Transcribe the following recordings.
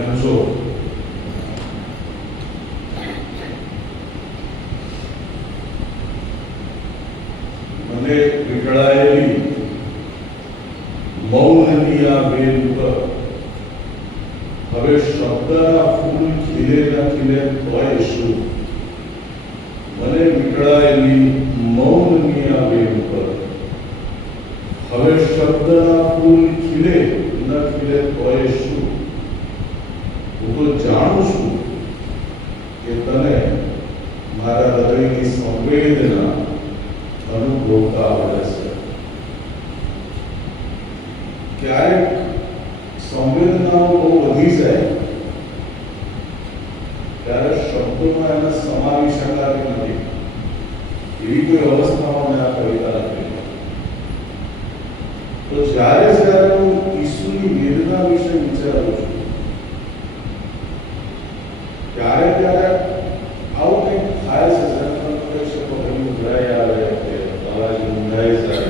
કેમ છો? મને વિકળાયેલી મૌનની આ વેલ પર હવે શબ્દના ફૂલ ખીલે ન ખીલે તોય શું? મને વિકળાયેલી મૌનની આ વેલ પર હવે શબ્દના ફૂલ ખીલે ન ખીલે તોય શું? હું તો જાણું છું કે તને મારા હૃદયની સંવેદના અનુભવતા આવડે છે. ક્યારેક સંવેદનાઓ બહુ વધી જાય ત્યારે શબ્દોમાં એને સમાવી શકાતી નથી. એવી કોઈ અવસ્થામાં આ કવિતા લખી. તો જ્યારે જ્યારે હું ઈસુની વેદના વિશે વિચારું છું ત્યારે ત્યારે આવું કંઈક થાય છે. ઉભરાઈ આવે કે અવાજ ઊંધાઈ જાય,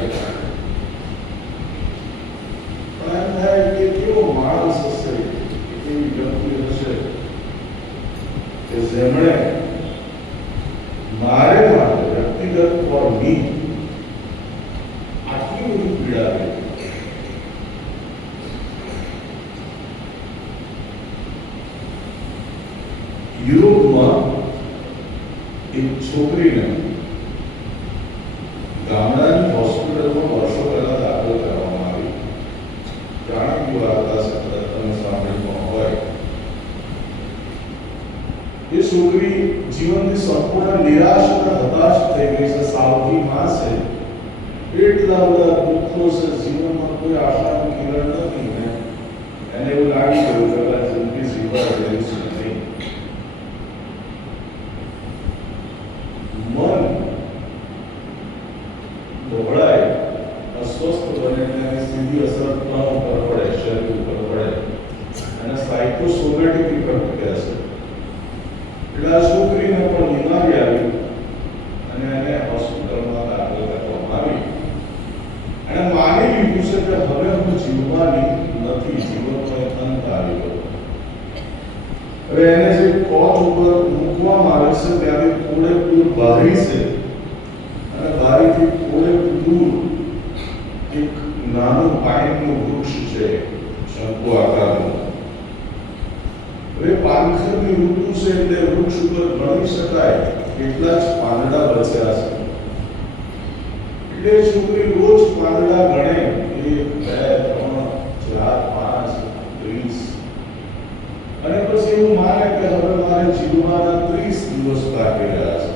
પણ એમ થાય કે કેવો માણસ હશે, કેવી વ્યક્તિ હશે કે જેમણે મારે માટે વ્યક્તિગત ફોર મી આટલી બધી પીડા કરી. યુરોપમાં એક છોકરીને ગામડાની હોસ્પિટલમાં વર્ષો પહેલા દાખલ કરવામાં આવી. જાણીતી વાર્તા છે, તમે સાંભળ્યું હોય. એ છોકરી જીવનથી સંપૂર્ણ નિરાશ અને હતાશ થઈ ગઈ છે. સાવકી માં છે, એટલા બધા દુઃખો છે, જીવનમાં કોઈ આશાનું કિરણ નથી ને એને એવું લાગી ગયું કે જિંદગી જીવવા જેવી છે નહીં. મન ગભરાય, અસ્વસ્થ બને, તેની સીધી અસર તણાવ પર પડે, શરીર ઉપર પડે અને સાયકોસોમેટિક ઇફેક્ટ કહે છે. એટલે આ છોકરીને પણ બીમારી આવી અને એને હોસ્પિટલમાં દાખલ કરવામાં આવી. એને માની લીધું છે કે હવે હું જીવવાની નથી, જીવનનો અંત આવી ગયો. હવે એને જે કોચ ઉપર મૂકવામાં આવે છે ત્યાંથી થોડે દૂર બારી છે અને બારીથી થોડે દૂર એક નાનું પાઇનનું વૃક્ષ છે, શંકુ આકારનું. હવે પાનખરની ઋતુ છે એટલે વૃક્ષ ઉપર ગણી શકાય કેટલા જ પાંદડા બચ્યા છે. એટલે છોકરી રોજ પાંદડા ગણે, 1, 2, 3, 4, 5, 30 અને પછી એવું માને કે હવે મારે જીવવાના 30 દિવસ બાકી રહ્યા છે.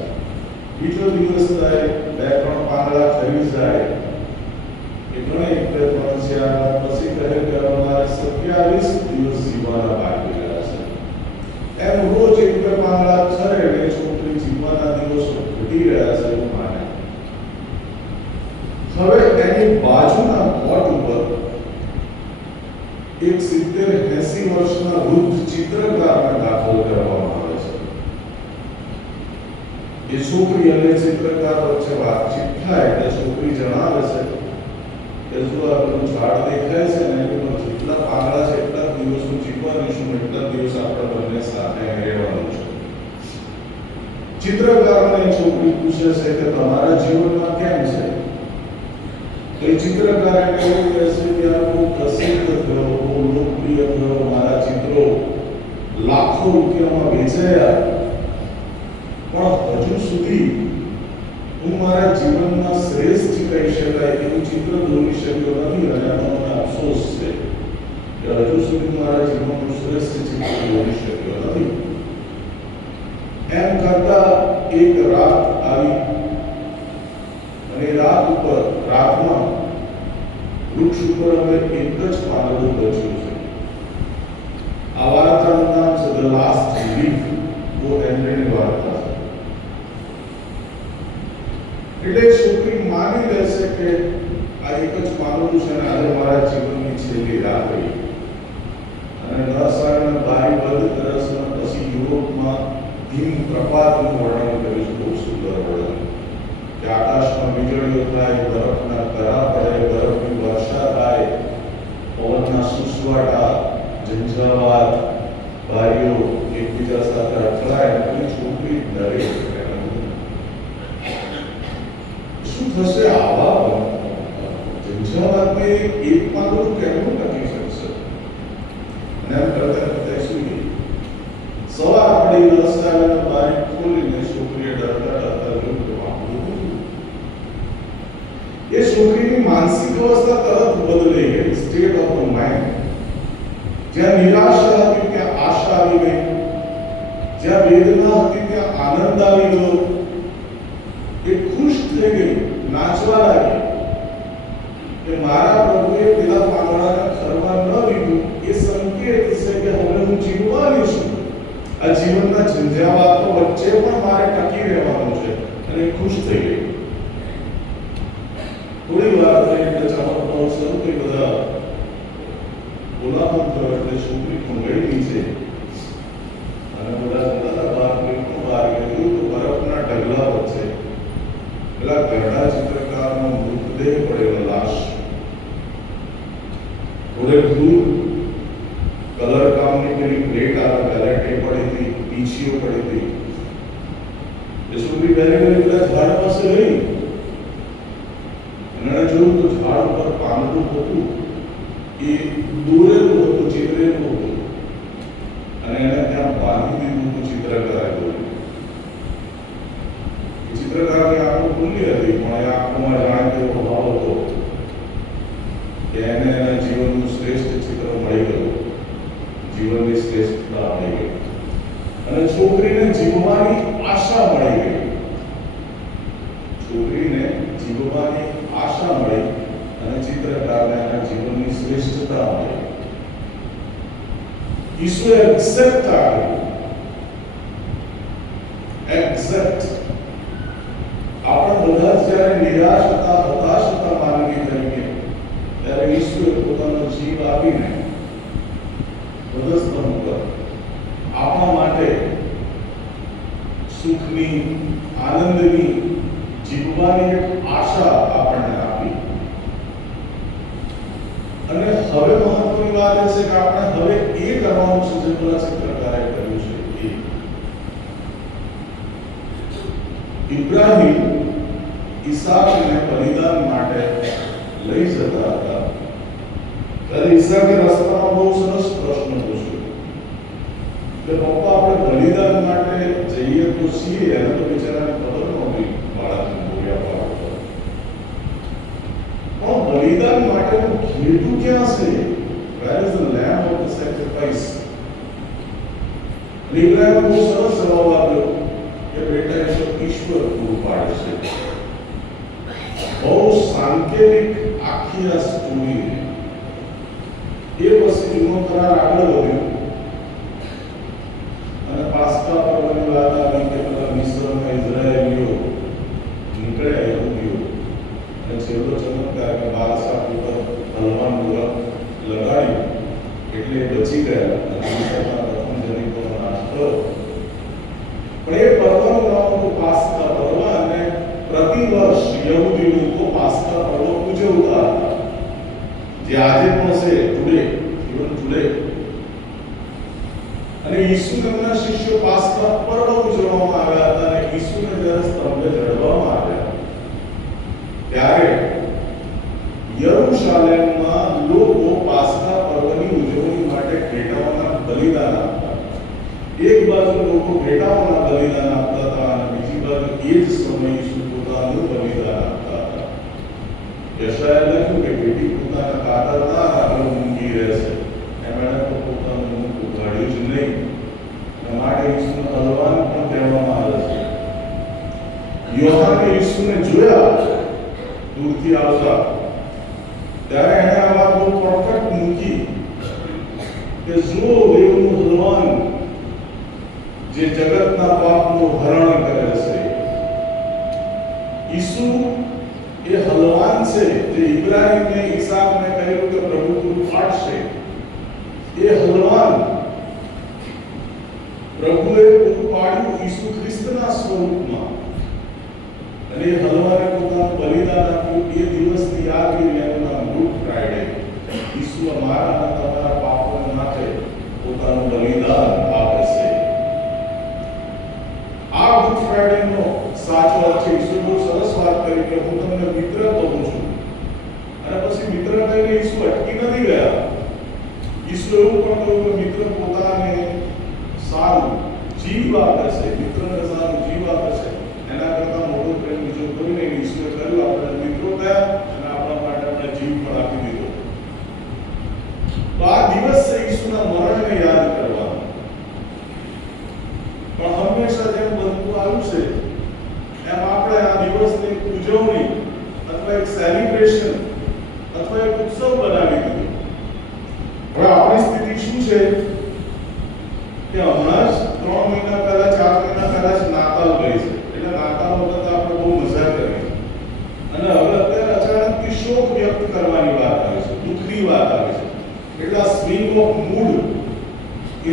બીજો દિવસ થાય, 2-3 પાંદડા ખરી જાય, એ ગણે 1, 2, 3, 4 પછી કહે કે હવે મારે 27 દિવસ જીવવાના બાકી રહ્યા છે. એમ રોજ 1-2 પાંદડા ખરે એટલે છોકરી જીવવાના દિવસો ઘટી રહ્યા છે એવું માને. હવે એની બાજુના કોટ ઉપર એક 70-80 વર્ષના વૃદ્ધ ચિત્રકારને દાખલ કરવામાં આવે છે. એ છોકરી અને ચિત્રકાર વચ્ચે વાતચીત થાય એટલે છોકરી જણાવે છે કે જો આ બધું ઝાડ દેખાય છે ને એની પર જેટલા પાંદડા છે એટલા દિવસ હું જીવવાની છું, એટલા દિવસ આપણે બંને સાથે રહેવાનું છે. ચિત્રકારને છોકરી પૂછે છે કે તમારા જીવનમાં કેમ છે? એ ચિત્રકાર એવું કહે છે કે આ બહુ પ્રસિદ્ધ થયો, બહુ લોકપ્રિય થયો, મારા ચિત્રો લાખો રૂપિયામાં વેચાયા, પણ હજુ સુધી હું મારા જીવનમાં શ્રેષ્ઠ કહી શકાય એવું ચિત્ર દોરી શક્યો નથી અને એનો મને અફસોસ છે કે હજુ સુધી મારા જીવનનું શ્રેષ્ઠ ચિત્ર દોરી શક્યો નથી. એમ કરતા એક રાત આવી અને રાત ઉપર રાતમાં વૃક્ષ ઉપર હવે એક જ પાંદડું બચ્યું છે. આ વાર્તાનું નામ છે ધ લાસ્ટ લીફ. બહુ એન્ડની વાર્તા છે. એટલે છોકરી માની લેશે કે આ એક જ પાંદડું છે અને આજે મારા જીવનની છેલ્લી રાત્રિ. અને નરસાળના બારી બંધ કરે છે. પછી યુરોપમાં હિમ પ્રપાતનું વર્ણન કર્યું છે, બહુ સુંદર વર્ણન. કે આકાશમાં વીજળીઓ થાય, બરફના કરા પડે, બરફની વર્ષા થાય, પવનના સુસવાટા, ઝંઝાવાત, ભાઈઓ એકબીજા સાથે અથડાય અને છોકરી ડરે. શું થશે આવા ઝંઝાવાતને એક પાગલું કેમનું ટકી શકશે? અને એમ કરતા કરતા શું સવાર પડી રસ્તાને બારી ખોલીને છોકરીએ ડરતા ડરતા જોયું કે વાપરું. એ છોકરીની માનસિક અવસ્થા તરત બદલાઈ ગઈ. State of the mind. જ્યાં નિરાશા હતી ત્યાં આશા આવી ગઈ, જ્યાં વેદના હતી ત્યાં આનંદ આવી ગયો. એ ખુશ થઈ ગઈ, નાચવા લાગી કે મારા પ્રભુએ પેલા પાંદડાને ખરવા ન દીધું એ સંકેત છે કે હવે હું જીવવાની છું. આ જીવનના ઝંઝાવાતો વચ્ચે પણ મારે ટકી રહેવાનું છે. અને ખુશ થઈ ગઈ. થોડી વાર થઈ એટલે ચમત્કારો શરૂ થઈ. બધા બોલાવો થયો એટલે છોકરી ખંગડી નીચે અને બધા જતા બહાર ગયું તો બરફના ઢગલા વચ્ચે પેલા ગરડા ચિત્રકારનો મૃતદેહ પડેલો, લાશ. થોડે દૂર કલર કામની પેલી પ્લેટ આવે પેલેટ એ પડી હતી, પીંછીઓ પડી હતી. એ છોકરી પહેરી પેલા ઝાડ પાસે ગઈ. એણે જોયું તો ઝાડ ઉપર પાંદડું હતું, એ દોરેલું હતું, ચિતરેલું હતું અને એને ત્યાં બાંધી દીધું હતું. ચિત્રકારે દોર્યું. ચિત્રકારની આંખો ખુલ્લી હતી પણ એ આંખોમાં જાણે તેવો ભાવ હતો કે એને એના જીવનનું શ્રેષ્ઠ ચિત્ર મળી ગયું, જીવનની શ્રેષ્ઠતા મળી ગઈ અને છોકરીને જીવવાની આશા મળી ગઈ. છોકરીને જીવવાની આશા મળી અને ચિત્રકારને એના જીવનની શ્રેષ્ઠતા મળી. ઈશ્વરે એક્સેપ્ટ કર્યું. એક્સેપ્ટ. આપણે બધા જ્યારે નિરાશ હતા, હતાશ હતા માનવી તરીકે, ત્યારે ઈશ્વરે પોતાનો જીવ આપીને હૃદયસ્તંભ ઉપર આપણા માટે સુખની, આનંદની, જીવવાની એક આશા આપણને આપી. અને હવે મહત્વની વાત એ છે કે આપણે હવે એ કરવાનું છે જે પેલા ચિત્રકારે કર્યું છે. ઇબ્રાહિમ ઈસાકને બલિદાન માટે લઈ જતા હતા ત્યારે ઈસાકે રસ્તામાં બહુ સરસ પ્રશ્ન પૂછ્યો કે પપ્પા આપણે બલિદાન માટે જઈએ તો છીએ? એને તો બિચારાને ખબર નહોતી બાળકને બોલ્યા પાડતો. પણ બલિદાન માટેનું ઘેટું ક્યાં છે? Where is the lamb of the sacrifice? ઇબ્રાહિમે બહુ સરસ જવાબ આપ્યો કે બેટા એ તો ઈશ્વર પૂરું પાડે છે. બહુ સાંકેતિક આખી આ સ્ટોરી. એ પછી જૂનો કરાર આગળ વધ્યો અને પાસ્કા પર્વની વાત આવી કે પેલા મિસ્રમાં ઇઝરાયેલીઓ નીકળ્યા, યહૂદીઓ, અને છેલ્લો ચમત્કાર કે બાદશાહ ઉપર હલવાનું લગાડ્યું એટલે એ બચી ગયા અને મિસ્રના પ્રથમ જનિકોનો નાશ કર્યો. પણ એ પર્વનું નામ હતું પાસ્કા પર્વ અને પ્રતિવર્ષ યહૂદી લોકો પાસ્કા પર્વ ઉજવતા હતા, જે આજે પણ છે, ટુડે, ઇવન ટુડે. અને ઈસુ તેમના શિષ્યો પાસ્કા પર્વ ઉજવવામાં આવ્યા હતા અને ઈસુને જ્યારે સ્તંભે ચડવામાં આવ્યા ત્યારે યરૂશાલેમમાં લોકો પાસ્કા પર્વની ઉજવણી માટે ઘેટાઓના બલિદાન આપતા. એક બાજુ લોકો ઘેટાઓના બલિદાન આપતા હતા અને બીજી બાજુ એ જ સમયે ઈસુ પોતાનું બલિદાન આપતા હતા. યશાયાએ લખ્યું કે બેટી પોતાના કાતરના આગળ મૂકી રહેશે, એમણે તો પોતાનું મુખ ઉઘાડ્યું જ નહીં. અને માટે ઈસુને હલવાન પણ કહેવામાં આવે છે. યોહાને ઈસુને જોયા દૂરથી આવતા ત્યારે એણે આ વાત બહુ પરફેક્ટ મૂકી કે જુઓ દેવનું હલવાન જે જગતના પાપનું હરણ કરે છે. ઈસુ એ હલવાન છે જે ઇબ્રાહિમને, ઈસાકને કહ્યું કે પ્રભુ પૂરું પાડશે. એ હલવાન પ્રભુએ પૂરું પાડ્યું ઈસુ ખ્રિસ્તના સ્વરૂપમાં અને એ હલવાને પોતાનું બલિદાન આપ્યું. એ દિવસની યાદગીરી એનું નામ ગુડ ફ્રાઈડે. ઈસુ અમારા અને તમારા પાપોને માટે પોતાનું પોતાનું બલિદાન આપે છે. આ ગુડ ફ્રાઇડેનો સાચો અર્થ ઈસુ બહુ સરસ વાત કરી કે હું તમને મિત્ર કહું છું. અને પછી મિત્ર કહીને ઈસુ અટકી નથી ગયા. ઈસુ એવું પણ કહ્યું કે મિત્ર પોતાને સારું જીવ આપે છે, મિત્રને સારું જીવ આપે છે. એના કરતાં મોટો પ્રેમ બીજો કોઈ નહીં. ઈસુએ કહ્યું આપણે મિત્રો થયા અને આપણા માટે આપણે જીવ પણ આપી દીધો. તો આ દિવસ છે ઈસુના મરણને યાદ કરવાનો. પણ હંમેશા જેમ બનતું આવ્યું છે એમ આપણે આ દિવસની ઉજવણી અથવા એક સેલિબ્રેશન અથવા એક ઉત્સવ બનાવી દીધો. હવે આપણી સ્થિતિ શું છે કે હમણાં જ 3 મહિના પહેલા 4 મહિના પહેલા જ નાતાલ ગઈ છે. એટલે નાતાલ વખતે આપણે બહુ મજા કરી અને હવે અત્યારે અચાનકથી શોક વ્યક્ત કરવાની વાત આવે છે, દુઃખની વાત આવે છે. એટલે આ સ્વિંગ ઓફ મૂડ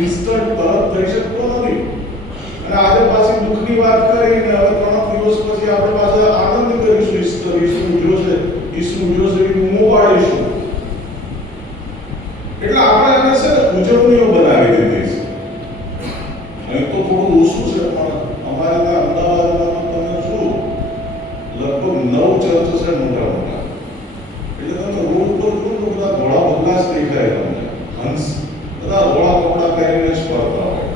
ઇન્સ્ટન્ટ તરત થઈ શકતો નથી. અને આજે પાછી દુઃખની વાત કરીને હવે 3 દિવસ પછી આપણે પાછા આનંદ કરીશું. ઈસુ ઉઠ્યો છે, ઈસુ ઉઠ્યો છે એ બૂમો પાડીશું. એટલે આપણે આને છે ઉજવણીઓ બનાવી દીધી છે. અહીં તો થોડું ઓછું છે પણ અમારે ત્યાં અમદાવાદમાં તમે શું લગભગ 9 ચર્ચ છે મોટા મોટા. એટલે તમે રોડ પર જુઓ તો બધા ધોળા બગલા જ દેખાય તમને. હંસ બધા ધોળા કપડા પહેરીને જ ફરતા હોય.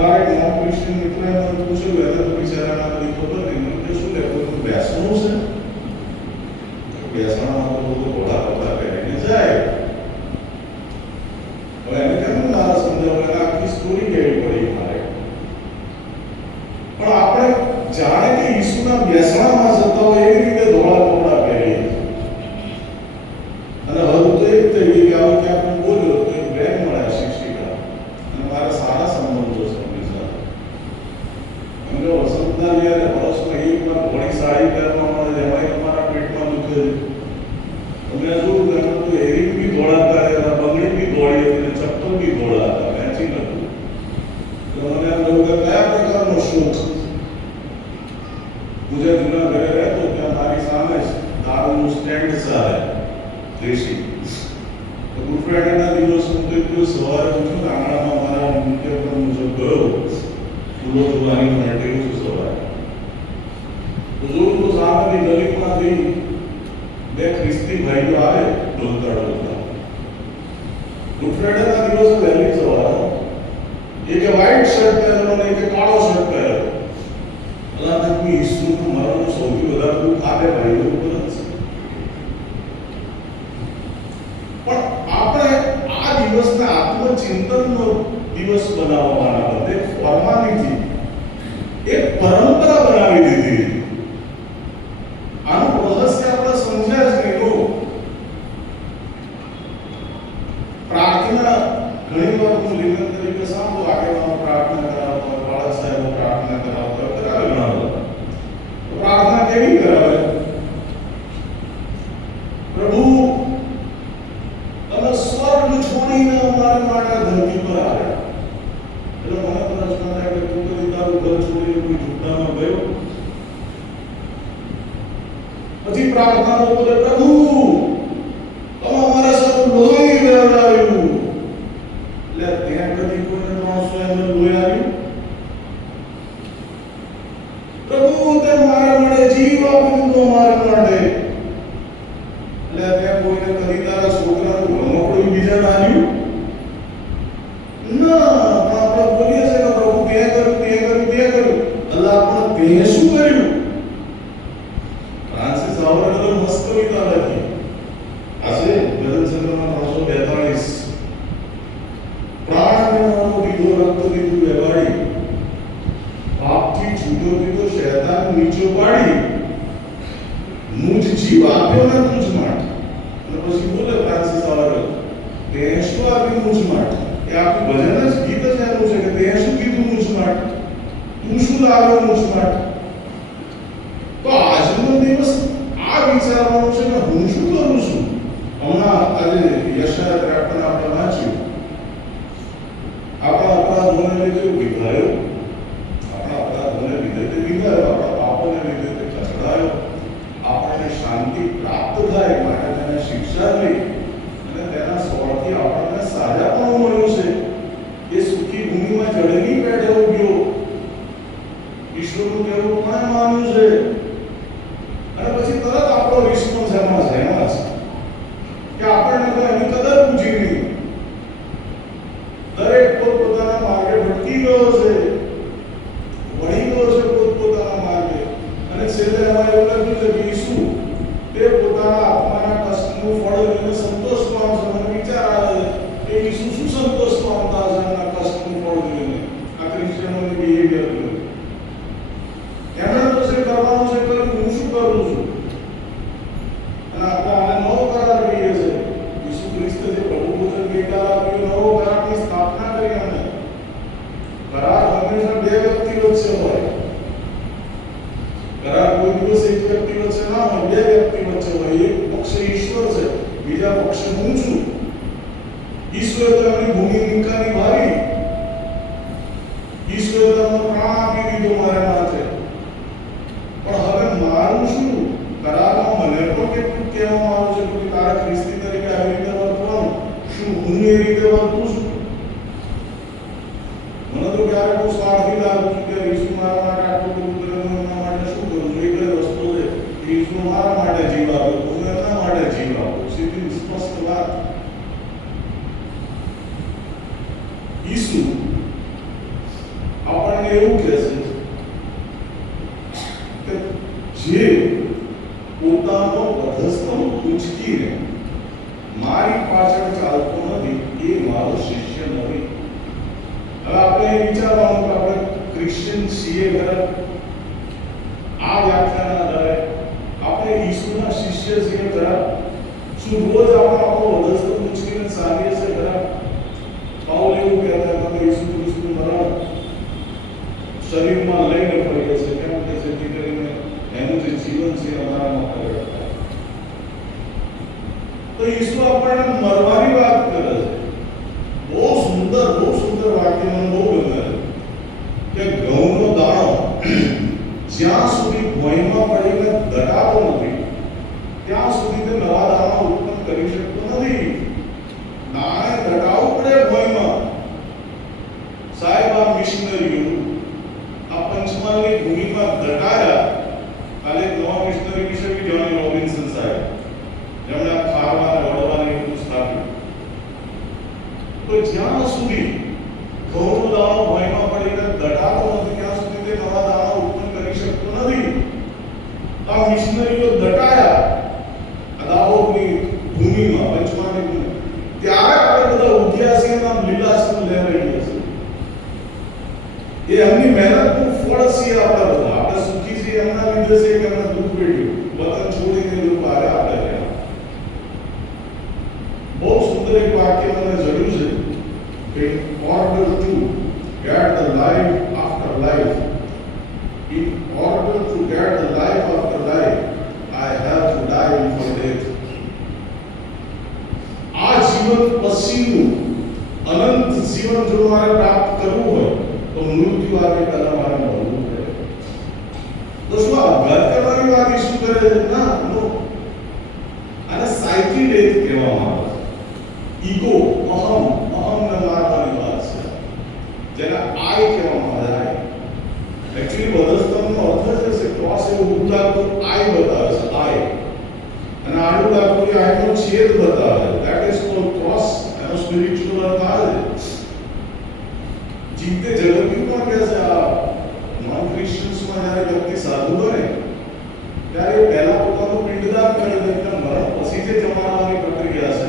મારા એક નોન ક્રિશ્ચિયન મિત્રએ મને પૂછ્યું, એને તો બિચારાના બધી ખબર નહીં. મને કે શું લેવું તું બેસવાનું છે? બેસવામાં તો લોકો ઘોડા કપડા પહેરીને જાય. હવે એને કેમ મારા સમજાવવા આખી સ્ટોરી કહેવી પડી મારે. પણ આપણે જાણે કે ઈસુના બેસણામાં જતા હોય એવી રીતે ધોળા કપડા પહેરીએ. અને હદ તો એ જ થઈ ગઈ કે આવું ક્યાંક બોલ્યો તો એક બેન મળ્યા શિક્ષિકા અને મારા સારા સંબંધો છે. વસંતના જ્યારે વર્ષમાં એક વાર ઘણી સાડી પહેરવા મળે એમાં તમારા પેટમાં દુખે છે. તમને જોયું કે તો એરિંગ બી દોડાતા રહેતા, બંગડી બી દોડી હતી અને ચપ્પલ બી દોડાતા, મેચિંગ હતું. એટલે મને એમ કહ્યું કે કયા પ્રકારનો શોખ. ગુજરાતીના ઘરે રહેતો ત્યાં મારી સામે જ દારૂનું સ્ટેન્ડ ચાલે દેશી. તો ગુડ ફ્રાઇડેના દિવસ હું તો સવારે ઉઠ્યું આંગણામાં મારા નિત્યક્રમ મુજબ ગયો. ફૂલો જોવાની મને ટેવ છે સવારે. તો જોયું તો સામેની ગલીમાંથી 2 ખ્રિસ્તી ભાઈઓ આવે ડોલતા ડોલતા. ગુડ ફ્રાઇડેના દિવસે વહેલી સવારે એકે વ્હાઈટ શર્ટ પહેરેલો અને એકે કાળો શર્ટ પહેરેલો. અલ્લાહ કોઈ ઈસુનું મરણનું સૌથી વધારે દુઃખ આ 2 ભાઈઓ ઉપર જ છે. પણ આપણે આ દિવસને આત્મચિંતનનો દિવસ બનાવવાના બદલે ફોર્માલિટી એક પરંપરા બનાવી દીધી. આનું રહસ્ય આપણે સમજ્યા જ નહીં. પ્રાર્થના ઘણી વાર હું લેખક તરીકે સાંભળું, આગેવાનો પ્રાર્થના કરાવતા, બાળક સાહેબો પ્રાર્થના કરાવતા, કરાવે ઘણા બધા. પ્રાર્થના કેવી કરાવે? પ્રભુ તમે સ્વર્ગ છોડીને અમારા માટે ધરતી પર આવ્યા. એટલે મને પ્રશ્ન થાય કે તું કદી તારું ઘર છોડીને કોઈ ઝૂંપડામાં ગયો? પછી પ્રાર્થનાનો બોલે, પ્રભુ તમે અમારા સાથે લોહી વહેવડાવ્યું. એટલે ત્યાં કદી કોઈને 300 ml લોહી આવ્યું? પ્રભુ તે મારા માટે જીવ આપી દીધો મારા માટે. એટલે ત્યાં કોઈને કદી તારા છોકરાનું રમકડું બીજાને આવ્યું? ના. આપણે બોલીએ છીએ કે પ્રભુ તે કર્યું. અલ્લાહ પણ તે શું કર્યું? ફ્રાન્સિસ આવરડે મસ્ત કવિતા લખી. આજે ભજનચંદ્રમાં 342 પ્રાણને મારો દીધો રક્ત દીધું વેવાડી, પાપથી છૂટો દીધો શૈતાન નીચો પાડી, મુજ જીવ આપ્યો ને તુજ માટે. અને પછી બોલે ફ્રાન્સિસ આવરડે, તે શું આપ્યું મુજ માટે? એ આખું ભજન જ ગીત જ એનું છે કે તે શું કીધું મુજ માટે, તું શું લાવ્યો મુજ માટે. તો આજનો દિવસ આ વિચારવાનું છે કે હું શું કરું છું. હમણાં આજે યશાયા 53 આપણે વાંચ્યું. આપણા અપરાધોને લીધે વિધાયો, આપણા અપરાધોને લીધે તે વિધાયો, આપણા પાપોને લીધે તે કચડાયો. આપણને શાંતિ પ્રાપ્ત થાય માટે તેને શિક્ષા થઈ અને તેના સ્વરથી આપણને સાજા પણ મળ્યું છે. કે આપણને તો એની કદર પૂછી નહીં. દરેક પોતપોતાના માર્ગે ભટકી ગયો છે, વળી ગયો છે પોતપોતાના માર્ગે. અને છેલ્લે એમાં એવું લખ્યું છે કે ઈસુ તે પોતાના આત્માના કષ્ટનું ફળ લઈને સંતોષ પામશે. મને વિચાર આવે છે કે ઈસુ શું સંતોષ પામતા હશે એમના કષ્ટનું ફળ લઈને? આ ક્રિશ્ચિયનોની બિહેવિયર જોઈને એમણે તો જે કરવાનું છે કર્યું, હું શું કરું છું? અને આપણે આને નવો કરાર કહીએ છીએ. ઈસુ ખ્રિસ્તે જે પ્રભુ ભોજન ગઈકાલ આપ્યું, નવો કરારની સ્થાપના કરી. અમે કરાર હંમેશા બે વ્યક્તિ વચ્ચે હોય. કરાર કોઈ દિવસ એક વ્યક્તિ વચ્ચે ના હોય, બે વ્યક્તિ વચ્ચે હોય. એક પક્ષે ઈશ્વર છે, બીજા પક્ષે હું છું. ઈશ્વરે તો એમની ભૂમિ નિકાની વારી, ઈશ્વરે તો એમનો પ્રાણ આપી દીધો મારા માટે. પણ હવે મારું શું? કરારમાં મને પણ કેટલું કહેવામાં આવે છે કે તારા ખ્રિસ્તી તરીકે આવી રીતે વર્તવાનું. શું હું એ રીતે વર્તું છું? મને તો ક્યારેક બહુ સ્વાર્થી લાગતું કે ઈસુ મારા માટે આટલું બધું કરે, હું એમના માટે શું કરું છું? એક જ વસ્તુ છે કે ઈસુ મારા માટે જીવ આપ્યો, હું એમના માટે જીવ આપું. સીધી સ્પષ્ટ વાત. ઈસુ આપણને એવું કહે છે કે જે પોતાનો વધસ્તંભ ઉંચકીને મારી પાછળ ચાલતો નથી એ મારો શિષ્ય નથી. હવે આપણે એ વિચારવાનું કે આપણે ક્રિશ્ચિયન છીએ ખરા? આ વ્યાખ્યાના આધારે આપણે ઈસુના શિષ્ય છીએ ખરા? શું રોજ આપણે આપણો વધસ્તંભ ઉંચકીને ચાલીએ છીએ ખરા? પાઉલ એવું કહેતા હતા કે ઈસુ ખ્રિસ્તનું મરણ શરીરમાં લઈને ફરીએ છીએ, કેમ કે જેથી કરીને એનું જે જીવન છે અમારામાં પ્રગટ થાય. તો ઈસુ આપણને મરવાની વાત કરે છે. બહુ સુંદર વાક્ય મને બહુ ગમે છે કે ઘઉંનો દાણો જ્યાં સુધી ભોંયમાં પડીને દટાતો નથી ત્યાં સુધી તે નવા દાણા ઉત્પન્ન કરી શકતો નથી. દાણે દટાવવું પડે ભોંયમાં. સાહેબ, આ મિશનરીઓ આ પંચમહાલની ભૂમિમાં દટાયા. કાલે એક નવા મિશનરી વિશે બી જોની રોબિન્સન સાહેબ, જેમણે આ ખારવા અને વડવાની બધું સ્થાપ્યું. તો જ્યાં સુધી ઘઉંનો દાણો ભોંયમાં પડીને દટાતો નથી ત્યાં સુધી તે નવા દાણા ઉત્પન્ન કરી શકતો નથી. આ મિશનરીઓ દટાયા દાહોદની ભૂમિમાં, પંચમહાલની ભૂમિ. ત્યારે આપણે બધા ઉદ્યાસીના લીલાસન લહેરાઈએ છીએ. એ એમની મહેનતનું ફળ છે. આપણા બધા આપણે સુખી છીએ એમના લીધે છે કે એમના દુઃખ વેઠ્યું, વતન છોડીને લોકો બહાર આપણે રહ્યા. બહુ સુંદર એક વાક્ય મને જરૂર છે કે in order to get the life after life, in order to get the life after life, I have to die before death. આ જીવન પછીનું અનંત જીવન જો મારે પ્રાપ્ત કરવું હોય તો મૃત્યુ આવે પહેલા મારે મરવું પડે. તો શું આપઘાત કરવાની વાત શું કરે છે? ના, નો. આને સાયકી ડેથ કહેવામાં આવે છે. ઈગો, અહમને મારવાની વાત છે, જેને આઈ કહેવામાં આવે. એકચ્યુઅલી વધસ્તંભનો અર્થ જ છે ક્રોસ એવું ઊંધું લાગતું આઈ બતાવે છે, આઈ, અને આડું લાગતું એ આઈનો છેદ બતાવે છે. That is called cross. એનો સ્પિરિચ્યુઅલ અર્થ આવે છે. જીવતે જગતનું પણ કહે છે આ નોન ક્રિશ્ચિયન્સમાં જ્યારે વ્યક્તિ સાધુ બને ત્યારે પહેલા પોતાનું પિંડદાન કરે છે. મરણ પછી જે જમાડવાની પ્રક્રિયા છે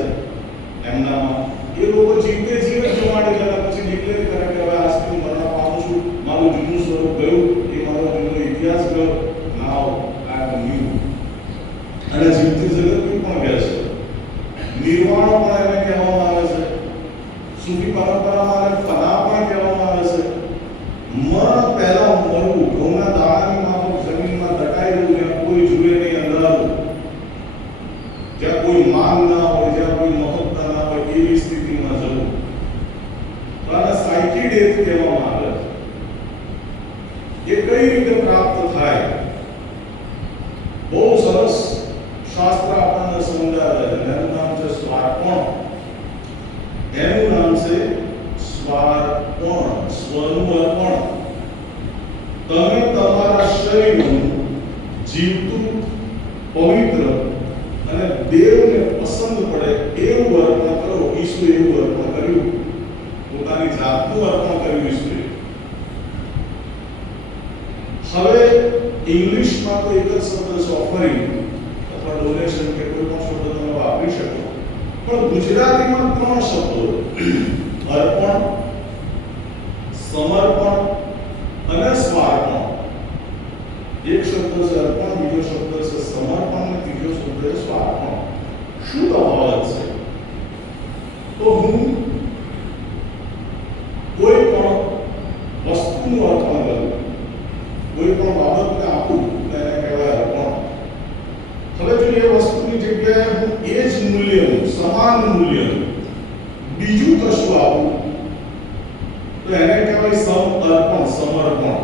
એમનામાં, એ લોકો જીવતે જીવ જમાડી ગયા પછી ડિક્લેર કરે કે હવે આજથી મરણ પામું છું, મારું જૂનું સ્વરૂપ ગયું, એ મારો જૂનો ઇતિહાસ ગયો, નાવ આઈ એમ ન્યૂ. અને જીવતે જગતનું પણ કહે છે. નિર્વાણ પણ એને કહેવામાં આવે છે. સૂફી પરંપરામાં એને ફના પણ કહેવામાં આવે છે. મરણ પહેલા મરવું, ઘઉંના દાણાની માફક જમીનમાં દટાઈ રહ્યું, જ્યાં કોઈ જુએ નહીં, અંધારું, જ્યાં કોઈ માન ના હોય, જ્યાં કોઈ મહત્તા ના હોય, એવી સ્થિતિમાં જવું. તો આને સાયકી ડેથ કહેવામાં આવે છે. એ કઈ રીતે પ્રાપ્ત થાય? બહુ સરસ શાસ્ત્ર આપણને સમજાવે છે. એનું નામ છે સ્વાર્પણ. એનું નામ છે સ્વાર્પણ, સ્વનું અર્પણ. તમે તમારા શરીરનું જીવતું, પવિત્ર અને દેવને પસંદ પસંદ પડે એવું અર્પણ કરો. ઈસુ એવું અર્પણ કર્યું, પોતાની જાતનું અર્પણ કર્યું ઈસુએ. હવે ઇંગ્લિશમાં તો એક જ શબ્દ છે ઓફરિંગ અથવા ડોનેશન કે કોઈ પણ શબ્દ તમે વાપરી શકો, પણ ગુજરાતીમાં 3 શબ્દો: અર્પણ, સમર્પણ અને સ્વાર્પણ. એક શબ્દ છે અર્પણ, બીજો શબ્દ છે સમર્પણ અને ત્રીજો શબ્દ છે સ્વાર્પણ. શું તફાવત છે? તો હું કોઈ પણ વસ્તુનું અર્પણ કરું, કોઈ પણ બાબતને આપું તો એને કહેવાય અર્પણ. હવે જો એ વસ્તુની જગ્યાએ હું એ જ મૂલ્યનું, સમાન મૂલ્યનું બીજું કશું આપું તો એને કહેવાય સમર્પણ, સમર્પણ.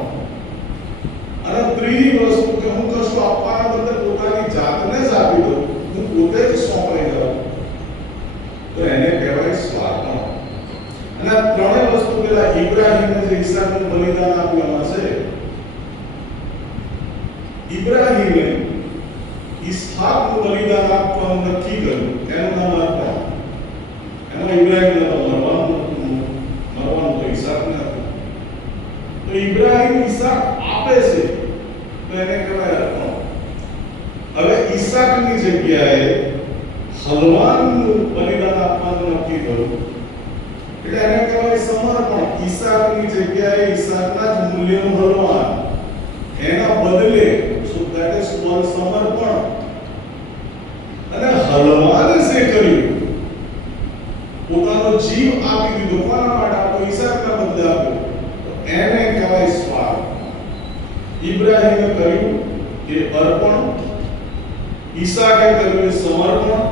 અને ત્રીજી વસ્તુ કે હું કશું આપવાના બદલે પોતાની જાતને જ આપી દઉં, હું પોતે જ સોંપાઈ જાઉં, તો એને કહેવાય સ્વાર્પણ. અને આ ત્રણેય વસ્તુ પેલા ઇબ્રાહીમે જે ઈસાકનું બલિદાન આપ્યું છે, ઇબ્રાહીમે ઈસહાકનું બલિદાન આપવાનું નક્કી કર્યું, એનું નામ અર્પણ. એમાં ઇબ્રાહીમને મરવાનું તો ઈસાકને હતું. તો ઇબ્રાહીમ ઈસાક આપે છે તો એને કહેવાય અર્પણ. હવે ઈસાકની જગ્યાએ હલવાનનું બલિદાન આપવાનું નક્કી કર્યું એટલે એને કહેવાય સમર્પણ. ઈસાકની જગ્યાએ ઈસાકના જ મૂલ્યનું હલવાન, એના બદલે so that is called સમર્પણ. અને હલવાને જે કર્યું, પોતાનો જીવ આપી દીધો, કોના માટે આપ્યો? ઈસાકના બદલે આપ્યો, તો એને કહેવાય સ્વાર્પ. ઇબ્રાહીમે કર્યું એ અર્પણ, ઈસાકે કર્યું એ સમર્પણ,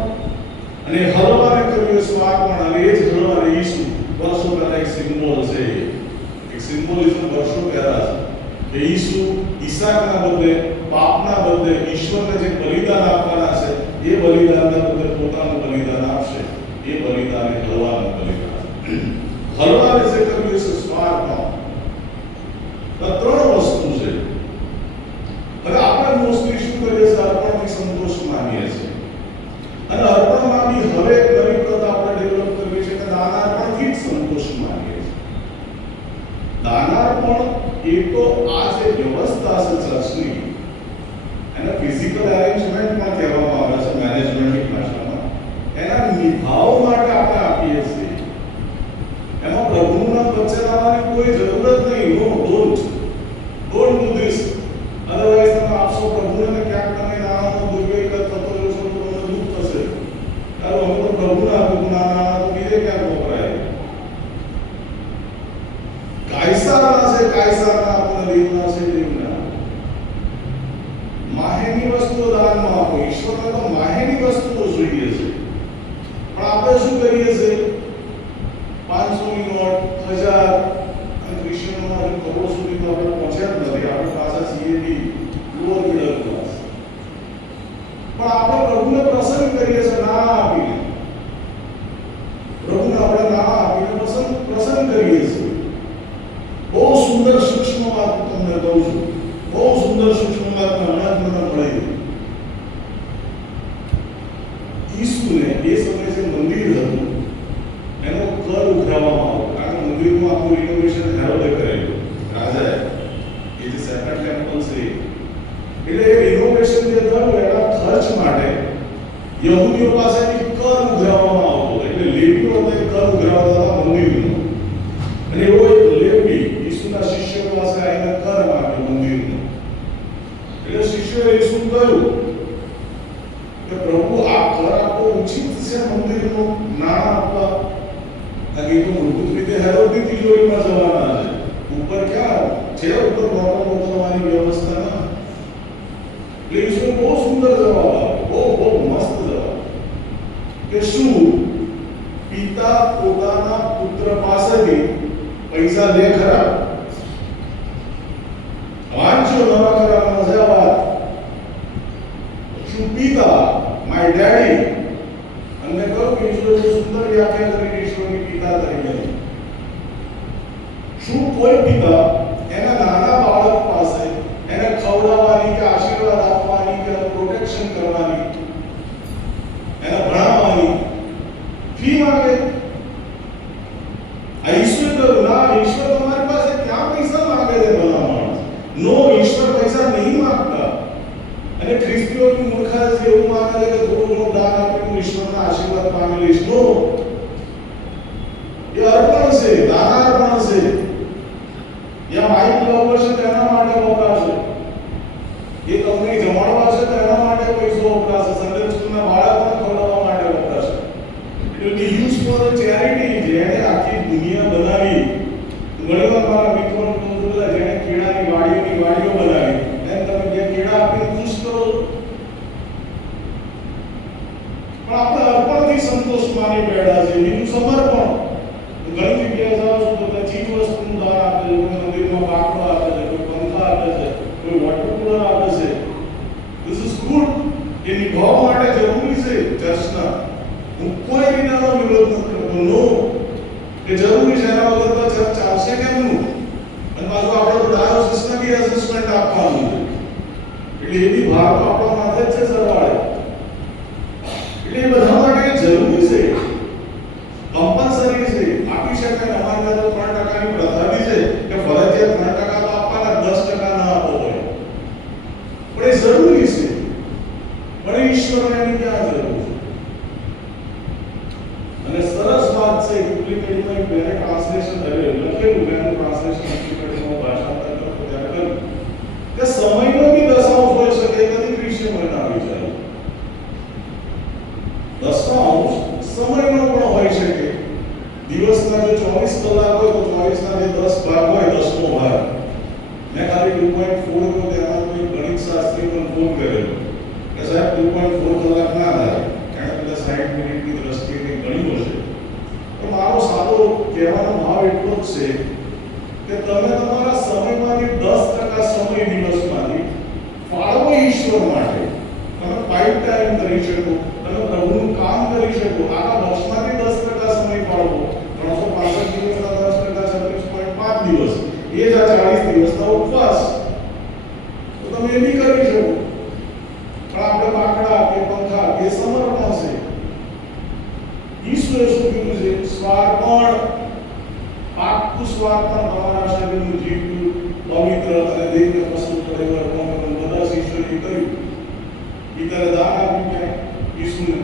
અને હલવાને કર્યું એ સ્વાર્પણ. અને એ જ હલવાને ઈસુ વર્ષો પહેલા એક સિમ્બોલ છે, એક સિમ્બોલિઝમ વર્ષો પહેલા છે કે ઈસુ ઈસાકના બદલે, પાપના બદલે ઈશ્વરને જે બલિદાન આપવાના છે એ બલિદાનના બદલે પોતાનું બલિદાન આપશે. એ બલિદાન એ હલવાનું બલિદાન. હલવાને જે કર્યું છે સ્વાર્પણ. આ 3 વસ્તુ છે. હવે આપણે મોસ્ટલી શું કરીએ છીએ? અર્પણથી સંતોષ માનીએ છીએ. અને અર્પણમાં બી હવે એક નવી પ્રથા આપણે ડેવલપ કરવી છે કે દાનાર્પણથી જ સંતોષ માનીએ છીએ. દાનાર્પણ એ તો આ જે વ્યવસ્થા છે ચર્ચની, એને ફિઝિકલ અરેન્જમેન્ટ પણ કહેવામાં આવે છે મેનેજમેન્ટની ભાષામાં. એના નિભાવ માટે આપણે આપીએ છીએ. એમાં પ્રભુના વચ્ચે લાવવાની કોઈ જરૂરત નહીં. નો, ડોન્ટ ડુ ધીસ. અધરવાઇઝ તમે આપશો પ્રભુને, ક્યાંક તમે નાણાંનો દુર્વ્યય થતો રહેશો તો તમને દુઃખ થશે. ચાલો અમે તો પ્રભુને આપ્યું, નાણાં તો બીજે ક્યાંક વપરાય. કાયસારના છે કાયસારના, આપણને દેવના છે દેવના. માહેની વસ્તુઓ દાનમાં આપો. ઈશ્વરને તો માહેની વસ્તુઓ જોઈએ છે, પણ આપણે શું કરીએ છીએ? 500ની નોટ, 1000, અને ક્રિશ્ચિયનોમાં કરોડ સુધી તો આપણે પહોંચ્યા જ નથી. આપણે પાસે સીએબી, લોઅર મિડલ ક્લાસ. પણ આપણે પ્રભુને પ્રસન્ન કરીએ છીએ ના આપીને. પ્રભુને આપણે ના આપીને પ્રસન્ન કરીએ છીએ. બહુ સુંદર સૂક્ષ્મ વાત તમને કહું છું. બહુ સુંદર સૂક્ષ્મ વાત હમણાં જ મને મળી. ઈસુને એ સમયે જે મંદિર હતું એનો કર ઉઘરાવવામાં આવ્યો, કારણ કે મંદિરનું આખું રિનોવેશન હેરોડે કરેલું, રાજાએ. એ જે સેકન્ડ ટેમ્પલ છે, એટલે એ રિનોવેશન જે થયું એના ખર્ચ માટે યહૂદીઓ પાસેથી કર ઉઘરાવવામાં આવતો. એટલે લેવીઓ કર ઉઘરાવતા હતા મંદિરનો. અને એવો એક લેવી ઈસુના શિષ્યો પાસે આવીને કર માંગ્યો મંદિરનો. એટલે શિષ્યોએ ઈસુને કહ્યું કે પ્રભુ આ કર આપવો ઉચિત છે મંદિરનો નાણાં આપવા? કારણ કે તો મૂળભૂત રીતે હેરોદની તિજોરીમાં જવાના છે. ઉપર ક્યાં છે? ઉપર નોટો મોકલવાની વ્યવસ્થા ના. એટલે ઈસુએ બહુ સુંદર જવાબ આપ્યો, બહુ મસ્ત જવાબ કે શું પિતા પોતાના પુત્ર પાસેથી પૈસા લે ખરા? વાંચો નવા કરારમાં છે વાત. શું પિતા, માય ડેડી, અને કહ્યું કે ઈશ્વર સુંદર વ્યાખ્યા કરી ઈશ્વરની પિતા તરીકે. શું કોઈ પિતા એના નાના બાળક પાસે એને ખવડાવવાની કે આશીર્વાદ આપવાની કે પ્રોટેક્શન કરવાની, એને ભણાવવાની ઈશ્વર તમારી પાસે ક્યાં પૈસા માંગે છે ભલા માણસ? નો, ઈશ્વર પૈસા નહીં માંગતા. અને ખ્રિસ્તીઓની મૂર્ખાઈ છે એવું માને છે કે થોડું ઘણું દાન આપીને ઈશ્વરના આશીર્વાદ પામી લઈશ. નો, એ અર્પણ છે, દાનાર્પણ છે. યા માઇક લાવવો છે તેના માટે વપરાશે, એ તમને જમાડવા છે તેના માટે પૈસો વપરાશે, સન્ડે સ્કૂલના બાળકોને ખવડાવવા માટે વપરાશે. It will be use for charity. જેણે આખી દુનિયા બનાવી, ઘણીવાર મારા મિત્રોને કહું છું, બધા જેણે કેળાની વાડીઓ બનાવી, એમ તમે જે કેળા આપીને ખુશ કરો, પણ આપણે અર્પણથી સંતોષ માની બેઠા છે, એનું સમર્પણ. ઘણી જગ્યાએ જાઓ છો તો ચીજ વસ્તુનું દાન આપે છે, કોઈ મંદિરમાં બાકડો આપે છે, કોઈ પંખા આપે છે, કોઈ વોટર કુલર આપે છે. This is good. એ નિભાવવા માટે જરૂરી છે ચર્ચના. હું કોઈ વિનાનો વિરોધ નથી કરતો. નો, એ જરૂરી છે. એના વગર તો ચર્ચ ચાલશે કેમનું? અને પાછું આપણે તો ડાયોસિસને બી એસેસમેન્ટ આપવાનું છે, એટલે એ બી ભાર તો આપણા માથે જ છે સરવાળે. એટલે એ બધા માટે જરૂરી છે, કમ્પલસરી છે, આપી શકાય. અમારી પાસે 3% ની પ્રથા બી છે કે ફરજિયાત 3% તો આપવાના, 10% ના આપો હોય, પણ એ જરૂરી છે. પણ ઈશ્વરને એની ક્યાં જરૂર છે? અને સરસ વાત છે, ડુપ્લિકેટમાં એક બેને ટ્રાન્સલેશન લખેલું, બેનું ટ્રાન્સલેશન ડુપ્લિકેટમાં ભાષાંતર કરતો ત્યારે કહ્યું કે સમયનો બી દશાંશ હોઈ શકે. કદી ક્રિશ્ચિયન મને આવી જાય, દશાંશ સમયનો પણ હોઈ શકે. દિવસના જો 24 કલાક હોય તો 24 ના જે 10 ભાગ હોય, 10મો ભાગ. મેં ખાલી 2.4 તો તેમાં કોઈ ગણિત શાસ્ત્રી પણ ફોન કરેલો કે સાહેબ 2.4 કલાક ના થાય, એને પેલા 60 મિનિટની દ્રષ્ટિએ કંઈ ગણ્યું હશે. તો મારો સાદો કહેવાનો ભાવ એટલો જ છે કે તમે તમારા સમયમાંથી 10% સમય દિવસમાંથી ફાળવો ઈશ્વર માટે. તમે પાઇપ ટાઈમ કરી શકો, તમે પ્રભુનું કામ કરી શકો. આખા વર્ષમાંથી 10% સમય ફાળવો, 365 દિવસના 10%, 36.5 દિવસ, એ જ આ 40 દિવસના ઉપવાસ, તો તમે એ બી કરી શકો. પણ આપણે બાકડા કે પંખા કે સમર્પણ છે. ઈશ્વરે શું કીધું છે? સ્વાર્પણ, પાકું સ્વાર્પણ. તમારા શરીરનું જીવવું પવિત્ર અને દેવને પસંદ કરે એવા અર્પણ બધા શિષ્યોએ કર્યું. પિતાએ દાન આપ્યું કે ઈસુને?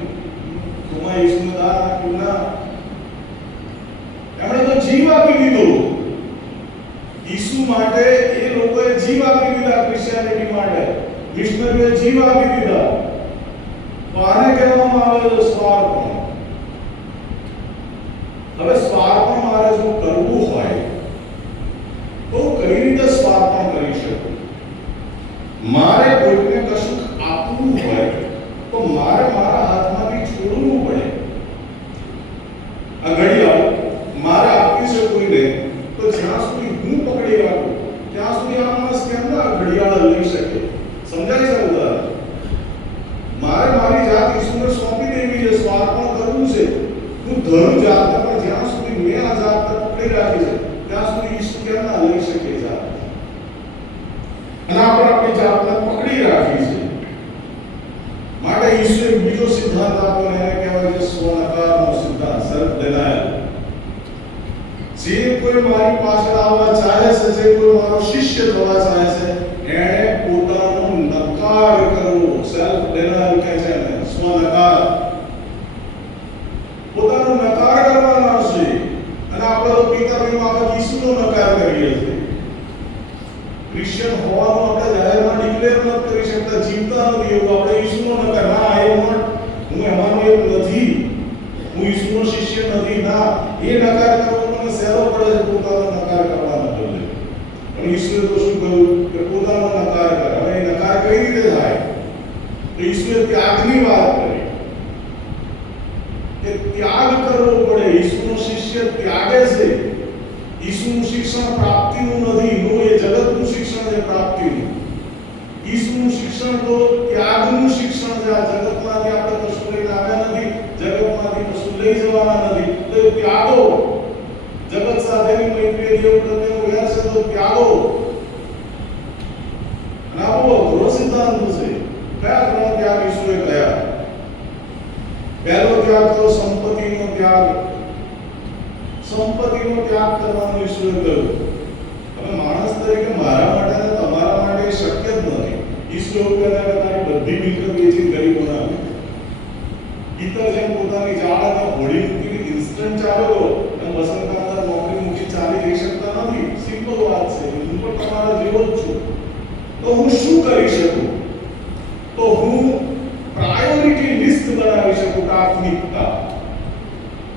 તમારે ઈસુને દાન આપ્યું ના, એમણે તો જીવ આપી દીધો. ઈસુ માટે એ લોકોએ જીવ આપી દીધા. ક્રિશ્ચિયાનિટી માટે મિશનરીઓએ જીવ આપી દીધા. તો આને કહેવામાં આવે છે સ્વાર્પણ. હવે સ્વાર્પણ મારે જો કરવું હોય તો કઈ રીતે સ્વાર્પણ કરી શકું? મારે કોઈને કશું આપવું હોય તો મારે મારા હાથમાંથી છોડવું પડે. આ ઘડિયાળ મારે આપી છે કોઈને, તો જ્યાં સુધી હું પકડી રાખું ત્યાં સુધી આ માણસ કેમ ના ઘડિયાળ લઈ શકે? સમજાય છે ઉદાહરણ? મારે મારી જાત ઈશ્વરને સોંપી દેવી છે, સ્વાર્પણ કરવું છે. હું ધરું જાતને, પણ જ્યાં સુધી મેં આ જાતને પકડી રાખી છે ત્યાં સુધી ઈશ્વર કેમ ના લઈ શકે જાત? અને આપણે આપણી જાતને પકડી રાખી છે. માટે ઈશ્વરે બીજો સિદ્ધાંત આપ્યો, એને કહેવાય છે સ્વનકારનો સિદ્ધાંત, સેલ્ફ ડિનાયલ. જે કોઈ મારી પાછળ આવવા ચાહે છે, જે કોઈ મારો શિષ્ય થવા ચાહે છે, એને પોતાનો નકાર કરવો. સેલ્ફ ડિનાયલ કહે છે એને, સ્વનકાર. પોતાનો નકાર કરવાનો છે. અને આપણે તો પિતાની માફક ઈસુનો નકાર કરીએ છીએ. ક્રિશ્ચિયન હોવાનું આપણે જાહેરમાં ડિક્લેર નથી કરી શકતા, જીવતા નથી એવું. આપણે ઈસુનો નકાર, ના આઈ એમ નોટ, હું એમાંનો એક નથી, હું ઈસુનો શિષ્ય નથી, ના. એ નકાર કરવો મને સહેલો પડે છે પોતાનો નકાર કરવાનો બદલે. પણ ઈસુએ તો શું કહ્યું કે પોતાનો નકાર કર. હવે એ નકાર કઈ રીતે થાય? તો ઈસુએ ત્યાગની વાત કરી કે ત્યાગ કરવો પડે. ઈસુનો શિષ્ય ત્યાગે છે. ઈસુનું શિક્ષણ પ્રાપ્તિનું નથી, નો, એ જગતનું શિક્ષણ છે પ્રાપ્તિનું. ઈસુનું શિક્ષણ તો ત્યાગનું શિક્ષણ છે. આ જગતમાંથી આપણે કશું લઈને આવ્યા નથી, જગતમાંથી કશું લઈ જવાના નથી, તો ત્યાગો. જગત સાથેની મૈત્રી, દેવ પ્રત્યેનો વ્યાસ છે તો ત્યાગો. અને આ બહુ અઘરો સિદ્ધાંત છે. કયા 3 ત્યાગ ઈસુએ કયા? પહેલો ત્યાગ તો સંપત્તિનો ત્યાગ. સંપત્તિનો સંપત્તિનો ત્યાગ કરવાનો ઈશ્વરે કહ્યું. હવે માણસ તરીકે મારા માટે અને તમારા માટે એ શક્ય જ નથી. ઈશ્વર કહેતા કે તારી બધી મિલકત વેચી ગરીબોને આપી. પિતર જેમ પોતાની જાળ અને હોળી મૂકીને ઇન્સ્ટન્ટ ચાલો કરો અને વસંતકાળના નોકરી મૂકી ચાલી જઈ શકતા નથી. સિમ્પલ વાત છે. હું પણ તમારા જેવો જ છું. તો હું શું કરી શકું? તો હું પ્રાયોરિટી લિસ્ટ બનાવી શકું, પ્રાથમિકતા.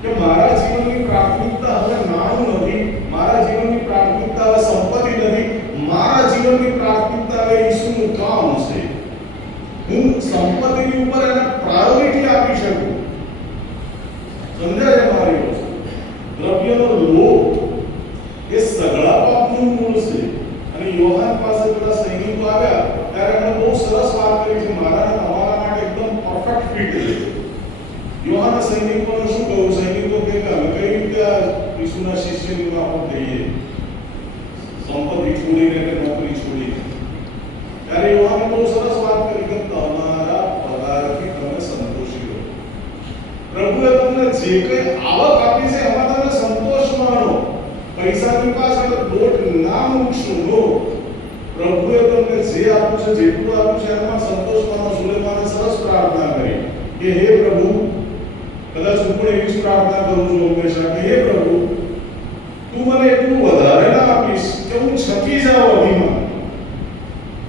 કે મારા જીવનની પ્રાથમિકતા હવે નાણું નથી, મારા જીવનની પ્રાથમિકતા હવે સંપત્તિ નથી, મારા જીવનની પ્રાથમિકતા હવે ઈશ્વરનું કામ છે. હું સંપત્તિની ઉપર એને પ્રાયોરિટી આપી શકું. સમજાય મારી વસ્તુ? દ્રવ્યનો લોભ એ સગળા પાપનું મૂળ છે. અને યોહાન પાસે પેલા સૈનિકો આવ્યા ત્યારે એમણે બહુ સરસ વાત કરી છે, મારા અને તમારા માટે એકદમ પરફેક્ટ ફિટ છે. યોહાન સૈનિકોને શું કહ્યું? સૈનિકો કે અમે કઈ રીતે ઈસુના શિષ્યની માફક થઈએ, સંપત્તિ છોડીને કે નોકરી છોડીને? ત્યારે યોહાને બહુ સરસ વાત કરી કે તમારા પગારથી તમે સંતોષી રહો. પ્રભુએ તમને જે કંઈ આવક આપી છે એમાં તમે સંતોષ માનો. પૈસાની પાછળ દોટ ના મૂકશો. નો, પ્રભુએ તમને જે આપ્યું છે, જેટલું આપ્યું છે એમાં સંતોષ માનો. સુલેમાને સરસ પ્રાર્થના કરી કે હે પ્રભુ, કદાચ હું પણ એવી જ પ્રાર્થના કરું છું હંમેશા કે હે પ્રભુ, તું મને એટલું વધારે ના આપીશ કે હું છકી જાઉં અભિમાન.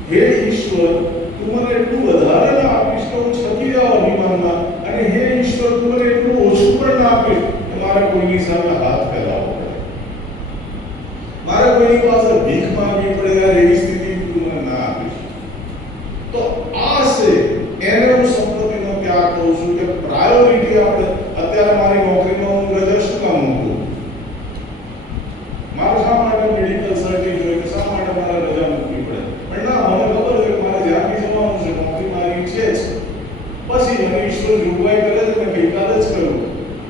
હે ઈશ્વર, તું મને એટલું વધારે ના આપીશ કે હું છકી જાઉં અભિમાનમાં. અને હે ઈશ્વર, તું મને એટલું ઓછું પણ ના આપીશ કે મારે કોઈની સામે હાથ ફેલાવવો પડે, મારે કોઈની પાસે ભીખ માંગવી પડે. યાર, એવી સ્થિતિ તું મને ના આપીશ. તો આ છે, એને હું સંપત્તિનો ત્યાગ કહું છું. કે પ્રાયોરિટી આપણે અત્યારે મારી નોકરીમાં હું રજા શું કામ મૂકું? મારે શા માટે મેડિકલ સર્ટિફિકેટ જોઈએ કે શા માટે મારે રજા મૂકવી પડે? પણ ના, મને ખબર છે કે મારે જ્યાં બી જવાનું છે, નોકરી મારી છે જ. પછી મને ઈશ્વર જોગવાઈ કરે છે. મેં ગઈકાલે જ કહ્યું,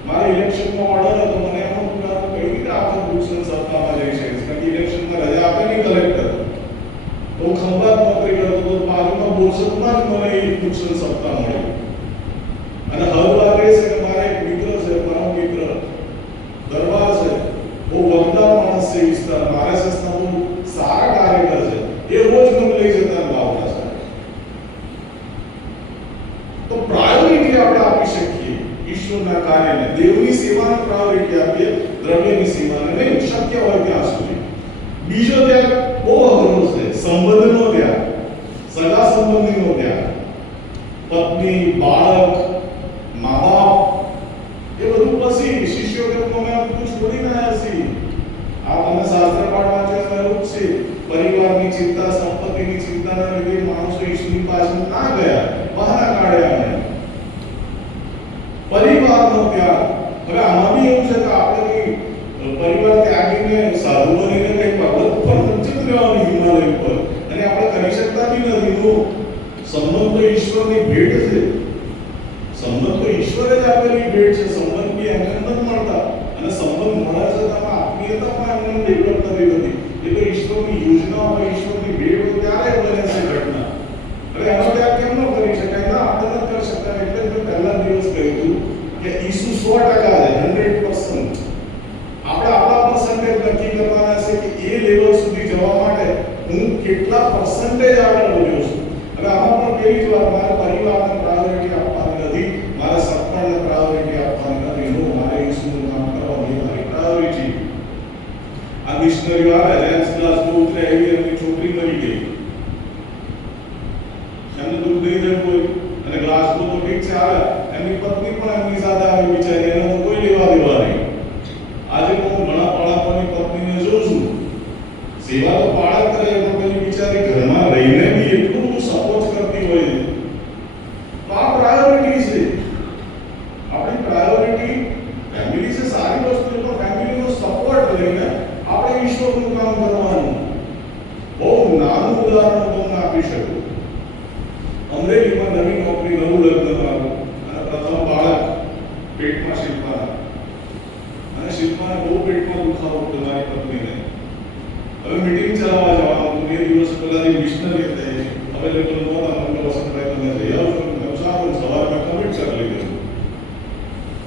મારા ઇલેક્શનમાં ઓર્ડર હતો. મને એમ હતું કે કઈ રીતે આખો બુક્સ સપ્તાહમાં જઈ શકીશ, કારણ કે ઇલેક્શનમાં રજા આપે નહીં કલેક્ટર. તો હું ખંભાત નોકરી કરતો હતો, બાજુમાં બોરસદમાં જ મને એ બુક્સ સપ્તાહ મળ્યો. અને હર વાત એ છે કે મારા એક મિત્ર છે, મારો મિત્ર દરબાર છે, બહુ વગદાર માણસ છે વિસ્તારમાં, આરએસએસના બહુ સારા કાર્યકર છે. એ રોજ મને લઈ જતા બાવડા સાહેબ. તો પ્રાયોરિટી આપણે આપી શકીએ ઈશ્વરના કાર્યને. દેવની સેવાને પ્રાયોરિટી આપીએ, દ્રવ્યની સેવાને નહીં. શક્ય હોય ત્યાં સુધી. બીજો ત્યાગ બહુ અઘરો છે, સંબંધનો ત્યાગ, સગા સંબંધીનો ત્યાગ. પત્ની, બાળક, મા બાપ, એ બધું પછી શિષ્યો કે અમે બધું છોડીને આવ્યા છીએ. આ તમે શાસ્ત્ર પાઠ વાંચ્યો એવું જ છે. પરિવારની ચિંતા, સંપત્તિની ચિંતાના લીધે માણસો ઈશ્વરની પાછળ ના ગયા, બહાના કાઢ્યા. અમે પરિવારનો ત્યાગ. હવે આમાં બી એવું છે કે આપણે પરિવાર ત્યાગીને સાધુ બનીને કંઈ પર્વત પર નચિત રહેવાની હિમાલય ઉપર, અને આપણે કરી શકતા બી નથી. નો સંબંધ તો ઈશ્વરની ભેટ છે. સંબંધ તો ઈશ્વરે જ આપેલી ભેટ છે. સંબંધ બી એમને નથી મળતા. અને સંબંધ મળે છે તો આત્મીયતા પણ એમને ડેવલપ નથી થતી. એ તો ઈશ્વરની યોજના હોય, ઈશ્વરની ભેટ હોય ત્યારે બને છે ઘટના. હવે એનો ત્યાગ કેમ ન કરી શકાય? ના, આપણે નથી કરી શકતા. એટલે મેં પહેલા દિવસ કહ્યું કે ઈસુ 100% છે, 100%. આપણે આપણા પર્સન્ટેજ નક્કી કરવાના છે કે એ લેવલ સુધી જવા માટે હું કેટલા પર્સન્ટેજ આગળ વધ્યો છું. હવે આમાં પણ કેવી જ વાત, મારે પરિવારને પ્રાયોરિટી આપવાની નથી, મારે સત્તાને પ્રાયોરિટી આપવાની નથી. નો, મારે ઈશ્વરનું કામ કરવાની મારી પ્રાયોરિટી. આ મિશનરીઓ આવે, રેન્સ ક્લાસ બહુ ઉતરે, એવી એમની છોકરી મરી ગઈ, એમને દુઃખ નહીં થયું કોઈ. અને ગ્લાસ તો ઠીક છે આવે, એમની પત્ની પણ એમની સાથે આવી બિચારી, એને તો કોઈ લેવા દેવા નહીં. આજે હું ઘણા બાળકોની પત્નીને જોઉં છું, સેવા તો બાળક કરે પણ પેલી બિચારી ઘરમાં રહીને બી એટલું બધું સપોર્ટ કરતી હોય છે. તો આ પ્રાયોરિટી છે. આપણી પ્રાયોરિટી ફેમિલી છે, સારી વસ્તુ છે, પણ ફેમિલીનો સપોર્ટ લઈને આપણે ઈશ્વરનું કામ કરવાનું. બહુ નાનું ઉદાહરણ તમને આપી શકું. અમરેલીમાં નવી નોકરી, નવું લગ્ન મારું, અને પ્રથમ બાળક પેટમાં શિલ્પાના. અને શિલ્પાને બહુ પેટમાં દુખાવો હતો મારી પત્નીને. હવે મીટિંગ ચલાવવા જવાનું હતું. 2 દિવસ પહેલા જે મિશનરી હતા અવેલેબલ નહોતા. મને વસંતભાઈ તમે જઈ આવશો? મેં સારું, સવારે મેં કમિટ કરી લીધું.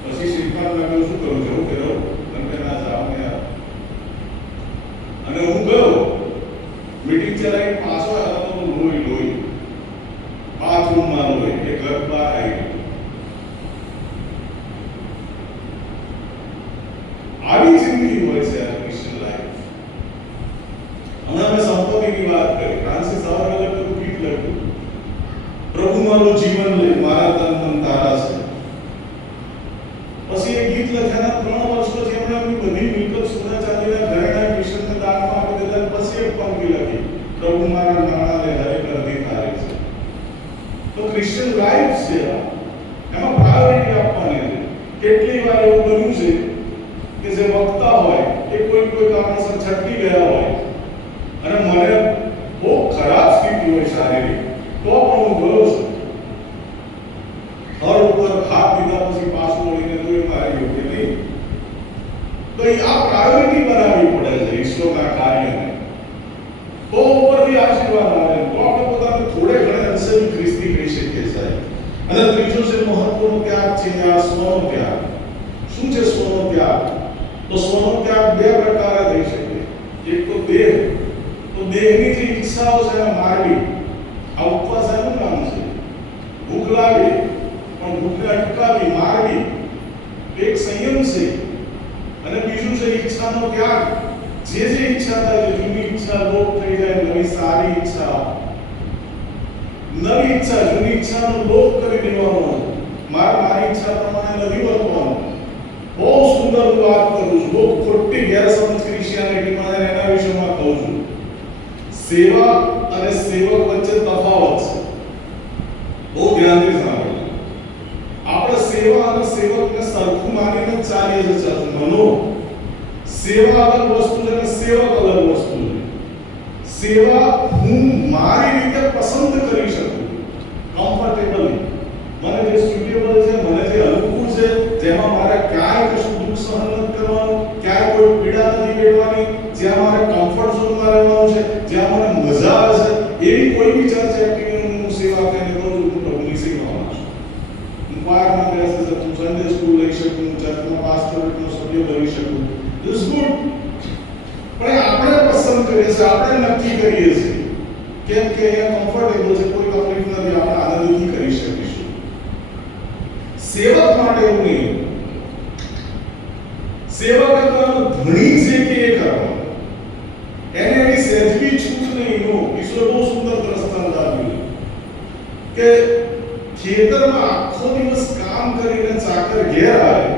પછી શિલ્પાને મેં શું કરું છું કે રહો, તમે ના જાઓ ને યાર, આવી જિંદગી હોય છે આ ક્રિશ્ચિયન લાઈફ. હમણાં મેં સંપત્તિની વાત કરી. ફ્રાન્સિસ અવરવેલનું ગીત લખ્યું, પ્રભુ મારું જીવન લે, મારા તન મન તારા છે. પછી એ ગીત લખ્યાના 3 વર્ષ પછી એમણે એમની બધી મિલકત, સોના ચાંદીના ઘરેણા ક્રિશ્ચનને દાનમાં આપી દીધા. પછી એક પંક્તિ લખી, પ્રભુ મારા નાણા લે, હરેક અધિકારી છે. તો ક્રિશ્ચિયન લાઈફ છે, એમાં પ્રાયોરિટી આપવાની છે. કેટલી વાર એવું બન્યું છે કે જે વક્તા હોય એ કોઈ કારણસર છટકી ગયા હોય અને મને બહુ ખરાબ સ્થિતિ હોય શારીરિક, તો પણ હું ગયો છું હર ઉપર હાથ દીધા પછી પાછું વળીને તો એ મારે યોગ્ય નહીં. તો આ પ્રાયોરિટી બનાવવી પડે છે ઈશ્વરના કાર્યને. તો ઉપરથી આશીર્વાદ આવે તો આપણે પોતાને થોડે ઘણે અંશે ખ્રિસ્તી કહી શકીએ સાહેબ. અને ત્રીજો છે મહત્વનો ત્યાગ છે આ સ્વનો ત્યાગ. શું છે સ્વનો ત્યાગ? તો સ્વનો ત્યાગ 2 પ્રકારે થઈ શકે. એક તો દેહ, તો દેહની જે ઈચ્છાઓ છે એને મારવી. આ ઉપવાસ એનું કામ છે. ભૂખ લાગે પણ ભૂખને અટકાવી, મારવી, એક સંયમ છે. અને બીજું છે ઈચ્છાનો ત્યાગ. જે ઈચ્છા થાય છે, જૂની ઈચ્છા લોપ થઈ જાય, નવી સારી ઈચ્છા, નવી ઈચ્છા, જૂની ઈચ્છાનો લોપ કરી દેવાનો. મારી ઈચ્છા પ્રમાણે નથી વર્તવાનું. બહુ સુંદર વાત કરું છું. બહુ ખોટી ગેરસમજ ક્રિશ્ચિયાનિટીમાં એના વિષયમાં કહું છું. સેવા અને સેવક વચ્ચે તફાવત છે. બહુ ધ્યાનથી સાંભળો. આપણે સેવા અને સેવકને સરખું માનીને ચાલીએ છીએ. મનો સેવા અલગ વસ્તુ છે અને સેવક અલગ વસ્તુ છે. સેવા હું મારી રીતે પસંદ કરી શકું, કમ્ફર્ટેબલી, મને જે સુટેબલ છે, મને જે અનુકૂળ છે, જેમાં મારે ક્યાંય કશું દુઃખ સહન નથી કરવાનું, ક્યાંય કોઈ પીડા નથી વેઠવાની, જ્યાં મારે કમ્ફર્ટ ઝોનમાં રહેવાનું છે, જ્યાં મને મજા આવે છે, એવી કોઈ બી ચર્ચ એક્ટિવિટી હું સેવા કરીને કરું છું. હું પ્રભુની સેવામાં છું. હું પારમાં બેસી શકું, સન્ડે સ્કૂલ લઈ શકું, ચર્ચમાં પાસ્ટોરેટનો સભ્ય બની શકું. This good. પણ આપણે પસંદ કરીએ છીએ, આપણે નક્કી કરીએ છીએ કેમ કે અહીંયા કમ્ફર્ટેબલ છે, કોઈ તકલીફ નથી, આપણે આનંદથી કરી શકીશું. સેવક માટે એવું નહીં. સેવક એટલે ધણી છે કે એ કરવાનું, એને એની સહેજવી છૂટ નહીં. નો ઈશ્વર બહુ સુંદર દ્રષ્ટાંત આપ્યું કે ખેતરમાં આખો દિવસ કામ કરીને ચાકર ઘેર આવે,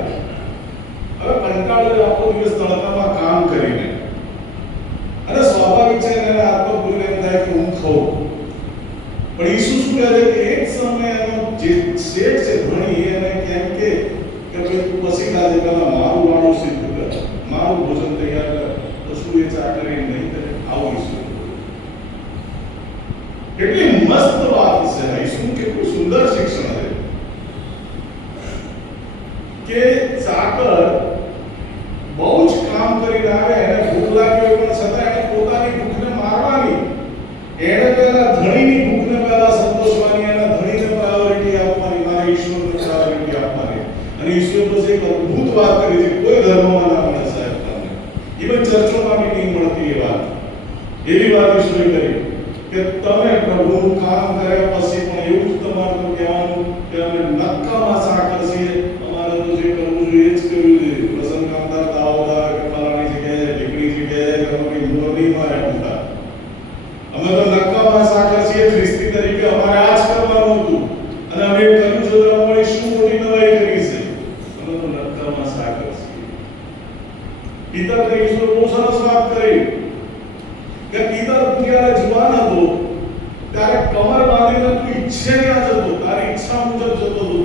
હવે કંટાળો આખો દિવસ તડકામાં કામ કરીને, અને સ્વાભાવિક છે એને આત્મપૂર્ણ એમ થાય કે હું ખાઉં. પણ ઈસુ શું કહે છે કે એક સમય એનો જે શેઠ છે ધણી એને કેમ કે ભાઈ તું પછી ખાજે, પેલા મારું વાળું સિદ્ધ કર, મારું ભોજન તૈયાર કર, તો શું એ ચાકરી નહીં કરે? આવો ઈસુ. કેટલી મસ્ત વાત છે. ઈસુ કેટલું સુંદર શિક્ષણ છે કે ચાકર બહુ જ કામ કરીને આવે, એને ભૂખ લાગી હોય પણ છતાં એને પોતાની ભૂખને મારવાની, એને પહેલા ધણીની ભૂખને પહેલા સંતોષવાની, એના ધણીને પ્રાયોરિટી આપવાની, મારા ઈશ્વરને પ્રાયોરિટી આપવાની. અને ઈશ્વર તો એક અદ્ભુત વાત કરી છે, કોઈ ધર્મમાં ના મળે સાહેબ તમને, ઇવન ચર્ચોમાં બી નહીં મળતી એ વાત. એવી વાત ઈશ્વરે કરી કે તમે પ્રભુનું કામ કર્યા પછી પણ એવું જ તમારે તો કહેવાનું કે અમે નક્કામાં સાકર છીએ, અમારે તો જે કરવું જોઈએ એ જ કરવું જોઈએ. પ્રસંગ કામદાર દાવદાર કે ફલાણી જગ્યાએ ઢીકડી જગ્યાએ કે અમે મોરનીમાં રહેતા, અમે તો નક્કામાં સાકર છીએ ખ્રિસ્તી તરીકે, અમારે આ જ કરવાનું હતું અને અમે કર્યું છે. તો અમારી શું મોટી નવાઈ કરી છે? અમે તો નક્કામાં સાકર છીએ. પિતા ઈશ્વર બહુ સરસ વાત કરી કે પિતા જ્યારે જુવાન હતો ત્યારે કમર બાંધીને તું ઈચ્છે ત્યાં જતો, તારી ઈચ્છા મુજબ જતો હતો.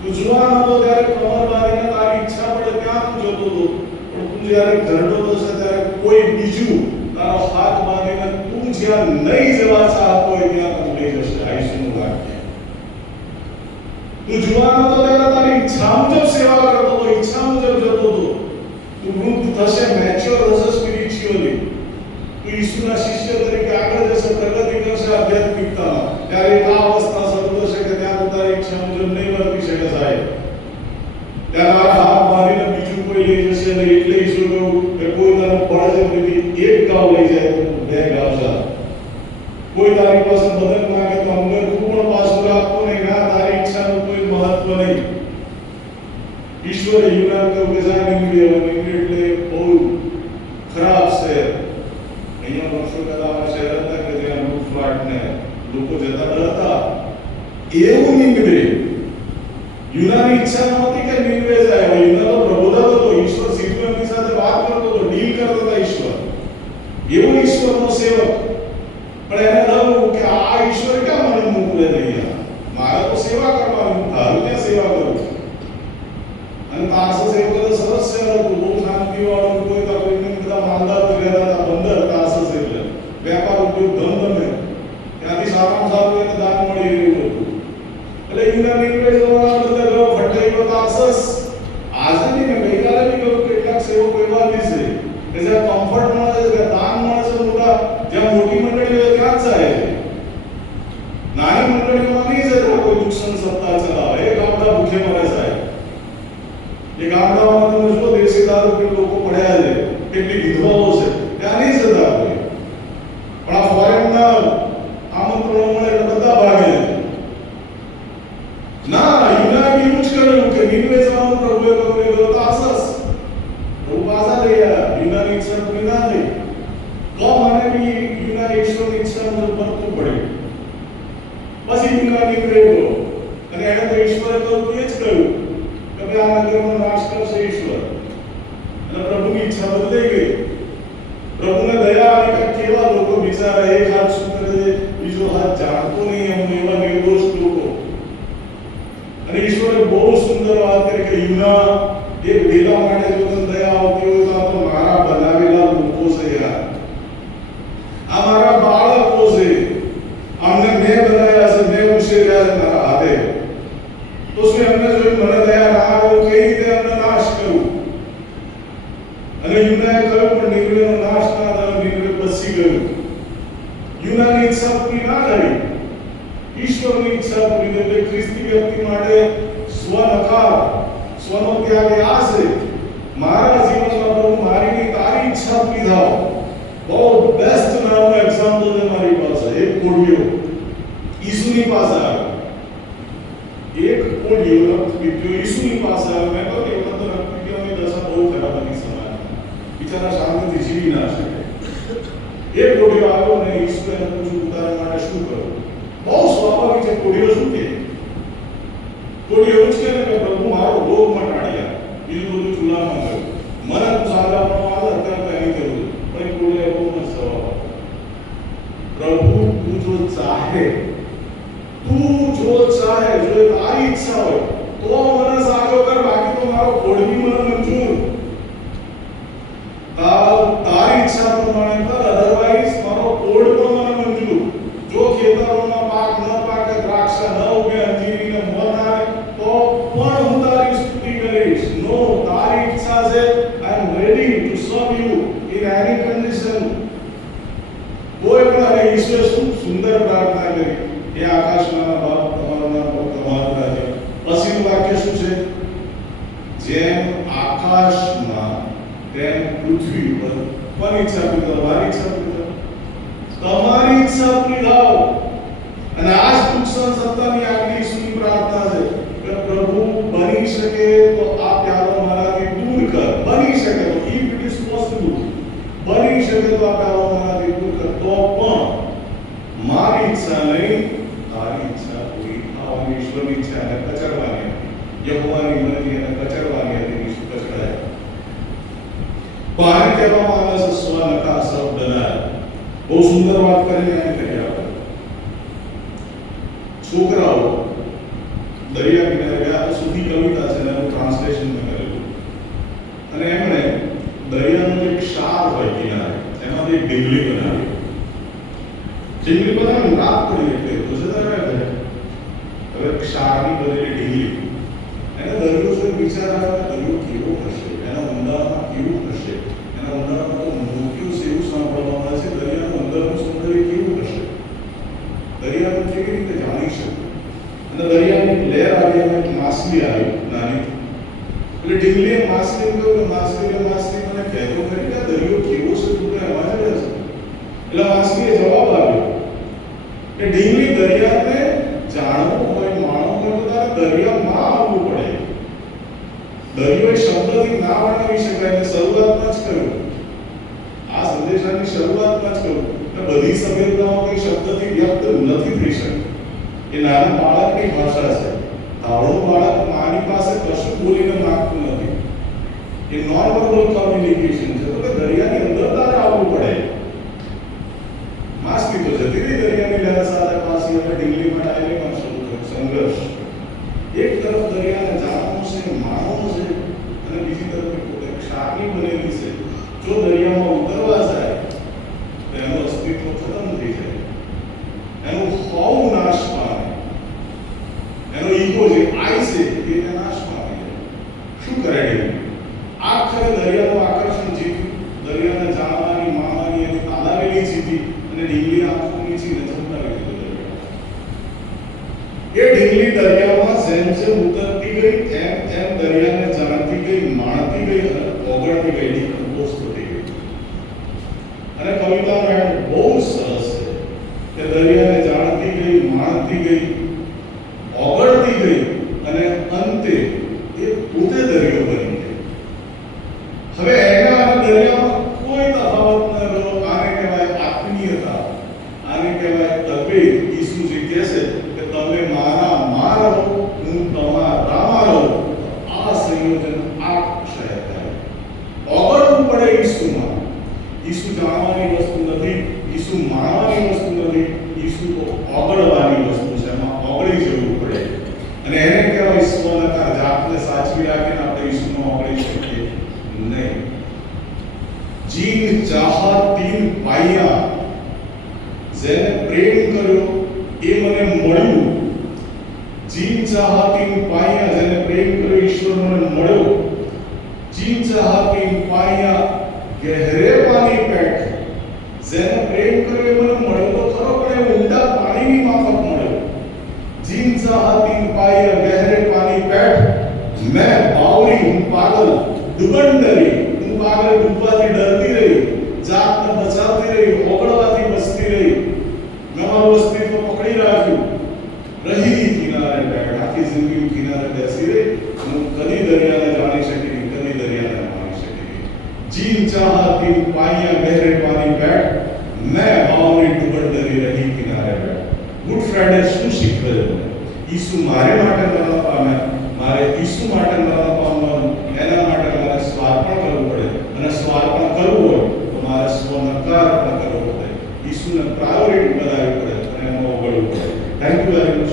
તું જુવાન હતો ત્યારે કમર બાંધીને તારી ઈચ્છા પડે ત્યાં તું જતો હતો. પણ તું જ્યારે ઘરડો થશે ત્યારે કોઈ બીજું તારો હાથ બાંધીને તું જ્યાં નહીં જવા ચાહતો હોય ત્યાં તું લઈ જશે. આઈસુનું વાક્ય. તું જુવાન હતો ત્યારે તારી ઈચ્છા મુજબ સેવા કરતો હતો, ઈચ્છા મુજબ જતો હતો. તું વૃદ્ધ થશે, મેચ્યોર થશે સ્પિરિચ્યુઅલી, તું ઈસુના શિષ્ય તરીકે આગળ જશે, પ્રગતિ કરશે આધ્યાત્મિકતામાં, ત્યારે આ અવસ્થા શરૂ થશે કે ત્યાં તું તારી ઈચ્છા મુજબ નહીં વર્તી શકે સાહેબ. ત્યાં તારા હાથ બાંધીને બીજું કોઈ લઈ જશે અને એટલે ઈસુ કહ્યું કે કોઈ તને બળજબરીથી એક ગાવ લઈ જાય તો 2 ગાવ જા. કોઈ તારી પાસે મદદ માંગે તો અમને તું પણ પાછું રાખતો નહીં. ના, તારી ઈચ્છાનું કોઈ મહત્વ નહીં. ઈશ્વર ઈશ્વરે યુનાન કહ્યું કે જા નીકળી એટલે બહુ ખરાબ છે. અહીંયા વર્ષો પહેલા શહેર હતા કે જ્યાં લૂંટફાટ ને લોકો જતા ડરતા, એવું નીકળે. યુનાની ઈચ્છા નહોતી કે નીકળે જાય. યુના તો પ્રબોધક હતો, ઈશ્વર સીધું એમની સાથે વાત કરતો હતો, ડીલ કરતો હતો ઈશ્વર. એવો ઈશ્વરનો સેવક. પણ એને થયું કે આ ઈશ્વર ક્યાં મને મોકલે નહીં, મારે તો સેવા કરવાની, તારું ક્યાં સેવા કરું. અને તારસસ એવું બધું સરસ શહેર હતું, બહુ શાંતિવાળું, કોઈ તકલીફ બધા માલદારો રહેતા હતા. બંદર તારસસ એટલે વેપાર ઉદ્યોગ ધંધો, ત્યાંથી સારામાં સારું એને દાન મળી રહ્યું હતું. એટલે યુનાની ઇન્વેસ્ટવાળા બધા ગયો ફટાઈ ગયો તારસસ. આજે નહીં ને ગઈકાલે બી ગયો. કેટલાક સેવકો એવા બી છે કે જ્યાં કમ્ફર્ટ મળે છે, દાન મળે છે મોટા, જ્યાં મોટી મંડળી હોય ત્યાં જ જાય છે. નાની મંડળીઓમાં નહીં જતા કોઈ દુશ્મન સત્તા ચલાવે. એ ગામડા ભૂખે મરે સાહેબ. એ ગામડામાં તમે જો દેશી દારૂ પીને લોકો પડ્યા છે, કેટલી વિધવાઓ છે, ત્યાં નહીં જતા કોઈ. પણ આ ફોરેનના આમંત્રણો મળે એટલે બધા ભાગે. ના, યુનાએ એવું જ કર્યું કે નીકળે જવાનું પ્રભુએ કહ્યું તો તારસસ. પ્રભુ પાછા લઈ આવ્યા. યુનાની ઈચ્છા પૂરી ના થઈ. તો મને બી યુના ઈશ્વરની ઈચ્છા મુજબ વર્તવું પડ્યું. પછી યુના નીકળે ગયો અને એણે તો ઈશ્વરે કહ્યું એ જ કહ્યું કે ભાઈ આ નગરનો નાશ કરશે ઈશ્વર. અને પ્રભુની ઈચ્છા બદલાઈ ગઈ. પ્રભુને દયા આવી કે કેવા લોકો બિચારા એક હાથ શું કરે છે, બીજો હાથ જાણતો નહીં, એમ એવા નિર્દોષ લોકો. અને ઈશ્વરે બહુ સુંદર વાત કરી કે યુના, એક વેલા માટે જો તને દયા આવતી હોય તો આ તો મારા બનાવેલા લોકો છે યાર. આ મારા બાળકો છે. અમને મેં બનાવ્યા છે, મેં ઉછેર્યા છે મારા હાથે. તો શું એમને જોઈ મને દયા ના આવે, કઈ રીતે એમને નાશ કરું? અને યુનાએ કહ્યું પણ નીકળેનો નાશ ના થયો, નીકળે બસી ગયું. યુનાની ઈચ્છા પૂરી ના થઈ, ઈશ્વરની ઈચ્છા પૂરી થઈ. એટલે ખ્રિસ્તી વ્યક્તિ માટે સ્વનકાર, સ્વનો ત્યાગ આ છે. મારા જીવનમાં પ્રભુ મારી નહીં તારી ઈચ્છા પૂરી થાવ. બહુ બેસ્ટ નામનો એક્ઝામ્પલ છે મારી પાસે. એક કોડિયો ઈસુની પાસે આવ્યો. એક કોડિયો રક્તપીત્યો ઈસુની પાસે આવ્યો. મેં કહ્યું કે એમાં તો રક્તપીત્યોની દશા બહુ ખરાબ હતી સમાજમાં. બિચારા શાંતિથી જીવી ના શકે. એક કોડિયો આવ્યો ને ઈસુ એને પૂછ્યું તારા માટે શું કરું? બહુ સ્વાભાવિક છે. કોડિયો શું કહે? કોડિયો એવું જ કહે કે પ્રભુ મારો રોગ મટાડી આપ. બીજું બધું ચૂલામાં ગયું. મને તું સાજા પણ આદર કર કઈ કરું. પણ કોડિયો બહુ મસ્ત સ્વભાવ. પ્રભુ તું જો ચાહે, જો તારી ઈચ્છા હોય તો મને સાજો કર, બાકી તો મારો કોડવી મને મંજૂર. તારી ઈચ્છા પ્રમાણે કર, અધરવાઇઝ મારો કોડ પણ મને મંજૂર. જો ખેતરોમાં પાક ન પાકે, દ્રાક્ષ ન ઉગે, અંજીરીને મોર ના આવે તો પણ હું તારી સ્તુતિ કરીશ. નો, તારી ઈચ્છા છે. I am ready to serve you in any condition. કોઈ પણ. અને ઈશ્વરે શું સુંદર પ્રાર્થના કરી, એ આકાશના બાપ તમારું નામ તમારું રાજ્ય. પછીનું વાક્ય શું છે? જેમ આકાશમાં તેમ પૃથ્વી પર કોની ઈચ્છા પૂરી થાય? મારી ઈચ્છા પૂરી થાય, તમારી ઈચ્છા પૂરી થાવ. અને આ જ પુરુષન સત્તાની આગલી ઈશ્વરની પ્રાર્થના છે કે પ્રભુ બની શકે તો આ પ્યારો મારાથી દૂર કર. બની શકે તો, ઇફ ઇટ ઇઝ પોસિબલ, બની શકે તો આ પ્યારો મારાથી દૂર કર. તો પણ મારી ઈચ્છા નહીં, તારી ઈચ્છા પૂરી થાવ. ઈશ્વરની ઈચ્છા એને કચડવાની હતી, યહોવાની મરજી એને કચડવાની હતી. ઈશુ કચડાય. તો આને કહેવામાં આવે છે સ્વનકાર શબ્દના. બહુ સુંદર વાત કરીને એને કહી આપણે. છોકરાઓ દરિયા કિનારે ગયા. તો સુધી કવિતા છે, એનું ટ્રાન્સલેશન મેં કરેલું. અને એમણે દરિયાનો એક ક્ષાર હોય કિનારે, એમાંથી એક ઢીંગલી બનાવી. ઢીંગલી બનાવી રાત પડી એટલે તો છે હવે ક્ષારની બનેલી ઢીંગલી. એને દરિયો છે વિચાર આવે, દરિયો કેવો હશે, એના ઊંડામાં કેવું હશે, એના ઊંડામાં તો મોક્યું છે એવું સાંભળવામાં આવે છે. દરિયાનું અંદરનું સૌંદર્ય કેવું હશે, દરિયાનું કેવી રીતે જાણી શકે. અને દરિયાની લહેર આવી, એમાં એક માછલી આવી નાની. એટલે ઢીંગલીએ માછલીને કહ્યું કે માછલી મને કહેતો ખરી કે દરિયો કેવો છે, તું તો એમાં જ રહે છે. એટલે માછલીએ જવાબ આપ્યો કે ઢીંગલી, દરિયાને જાણવું હોય, માણવું હોય તો તારે દરિયામાં આવવું પડે. દરિયો એક શબ્દથી ના વર્ણવી શકાય ને શરૂઆતમાં જ કહ્યું. આ સંદેશાની શરૂઆતમાં જ કહ્યું કે બધી સભ્યતાઓ કોઈ શબ્દથી વ્યક્ત નથી થઈ શકતી. એ નાના બાળકની ભાષા છે. ધાવણું બાળક માની પાસે કશું બોલીને માંગતું નથી. એ નોન વર્બલ કમ્યુનિકેશન છે. તો કે દરિયાની અંદર તારે આવવું પડે. માછલી તો જતી રહી દરિયાની લહેર સાથે પાછી હવે ઢીંગલીમાં ડાયરેક્ટમાં શરૂ થયો સંઘર્ષ. એક તરફ દરિયાને જાણવું છે, માનવું છે, અને બીજી તરફ પોતે ક્ષારની બનેલી છે. જો દરિયામાં ઉતરવા જાય તો એનું અસ્તિત્વ ખતમ થઈ જાય, એનું હોવું નાશ પામે, એનો ઈગો જે આઈ છે એ નાશ પામી જાય. શું કરે આખરે દરિયાનું આકર્ષણ જીત્યું, દરિયાને જાણવાની માનવાની એની તાલાવેલી જીતી અને ઢીંગલી આંખો નીચીને ચમકાવી દીધો દરિયા. એ ઢીંગલી દરિયામાં જેમ જેમ ઉતરતી ગઈ એમ દરિયાને જાણતી ગઈ, માણતી ગઈ અને ઓગળતી ગઈ, ડિકમ્પોઝ થતી ગઈ. અને કવિતાનો એન્ડ બહુ સરસ છે કે દરિયાને જાણતી ગઈ, માણતી ગઈ, ઓગળતી ગઈ અને અંતે એ પોતે દરિયો બની ગઈ. હવે એના અને દરિયામાં કોઈ તફાવત ન રહ્યો. આને કહેવાય આત્મીયતા, આને કહેવાય તબેદ. ઈસુ જે કહે છે કે તમે મારા માં રહો, હું તમારામાં રહું. આ સંયોજન આ ક્ષય થાય. ઓગળવું પડે ઈસુમાં. ઈસુ જાણવાની વસ્તુ નથી, ઈસુ માનવાની વસ્તુ નથી, ઈસુ તો ઓગળવાની વસ્તુ છે. એમાં ઓગળી જવું પડે અને એને કહેવાય સ્વનકાર. જાતને સાચવી રાખીને આપણે ઈસુમાં ઓગળી શકીએ નહીં. જીન ચાહા તીન પાયા, જેને પ્રેમ કર્યો એ મને મળ્યું. જીન ચાહા તીન પાયા, જેને પ્રેમ કર્યો ઈશ્વર મને મળ્યો. જીન ચાહા તીન પાયા, ગહેરે પાણી પેટ, જેને પ્રેમ કર્યો એ મને મળ્યો તો ખરો, પણ એ ઊંડા પાણીની માફક મળ્યો. જીન ચાહા તીન પાયા, ગહેરે પાણી પેટ, मैं बावरी हूं, पागल डुबंडरी हूं, पागल डूबवाથી ડરતી રહી, જાતને બચાવતી રહી, ઓગળવાથી બચતી રહી. મેં મારું અસ્તિત્વ પકડી રાખ્યું. રહી કિનારે બેઠ, આખી જિંદગી કિનારે બેસી રહી. હું કદી દરિયાને જાણી શકી, કદી દરિયાને માણી શકી. જીન ચાહા તીન પાયા, ગહેરે પાણી બેઠ, मैं बावरी डुबंडरी रही किनारे बैठ. ગુડ ફ્રાઈડે શું શીખવ્યું? ઈસુ મારે માટે મરણ પામ્યા, મારે ઈસુ માટે મરણ પામવાનું, એના માટે મારે સ્વાર્પણ કરવું પડે. અને સ્વાર્પણ કરવું હોય તો મારે સ્વનકાર પણ કરવો પડે. ઈસુને પ્રાયોરિટી બનાવવી પડે અને એમાં ઓગળવું પડે. Thank you very much.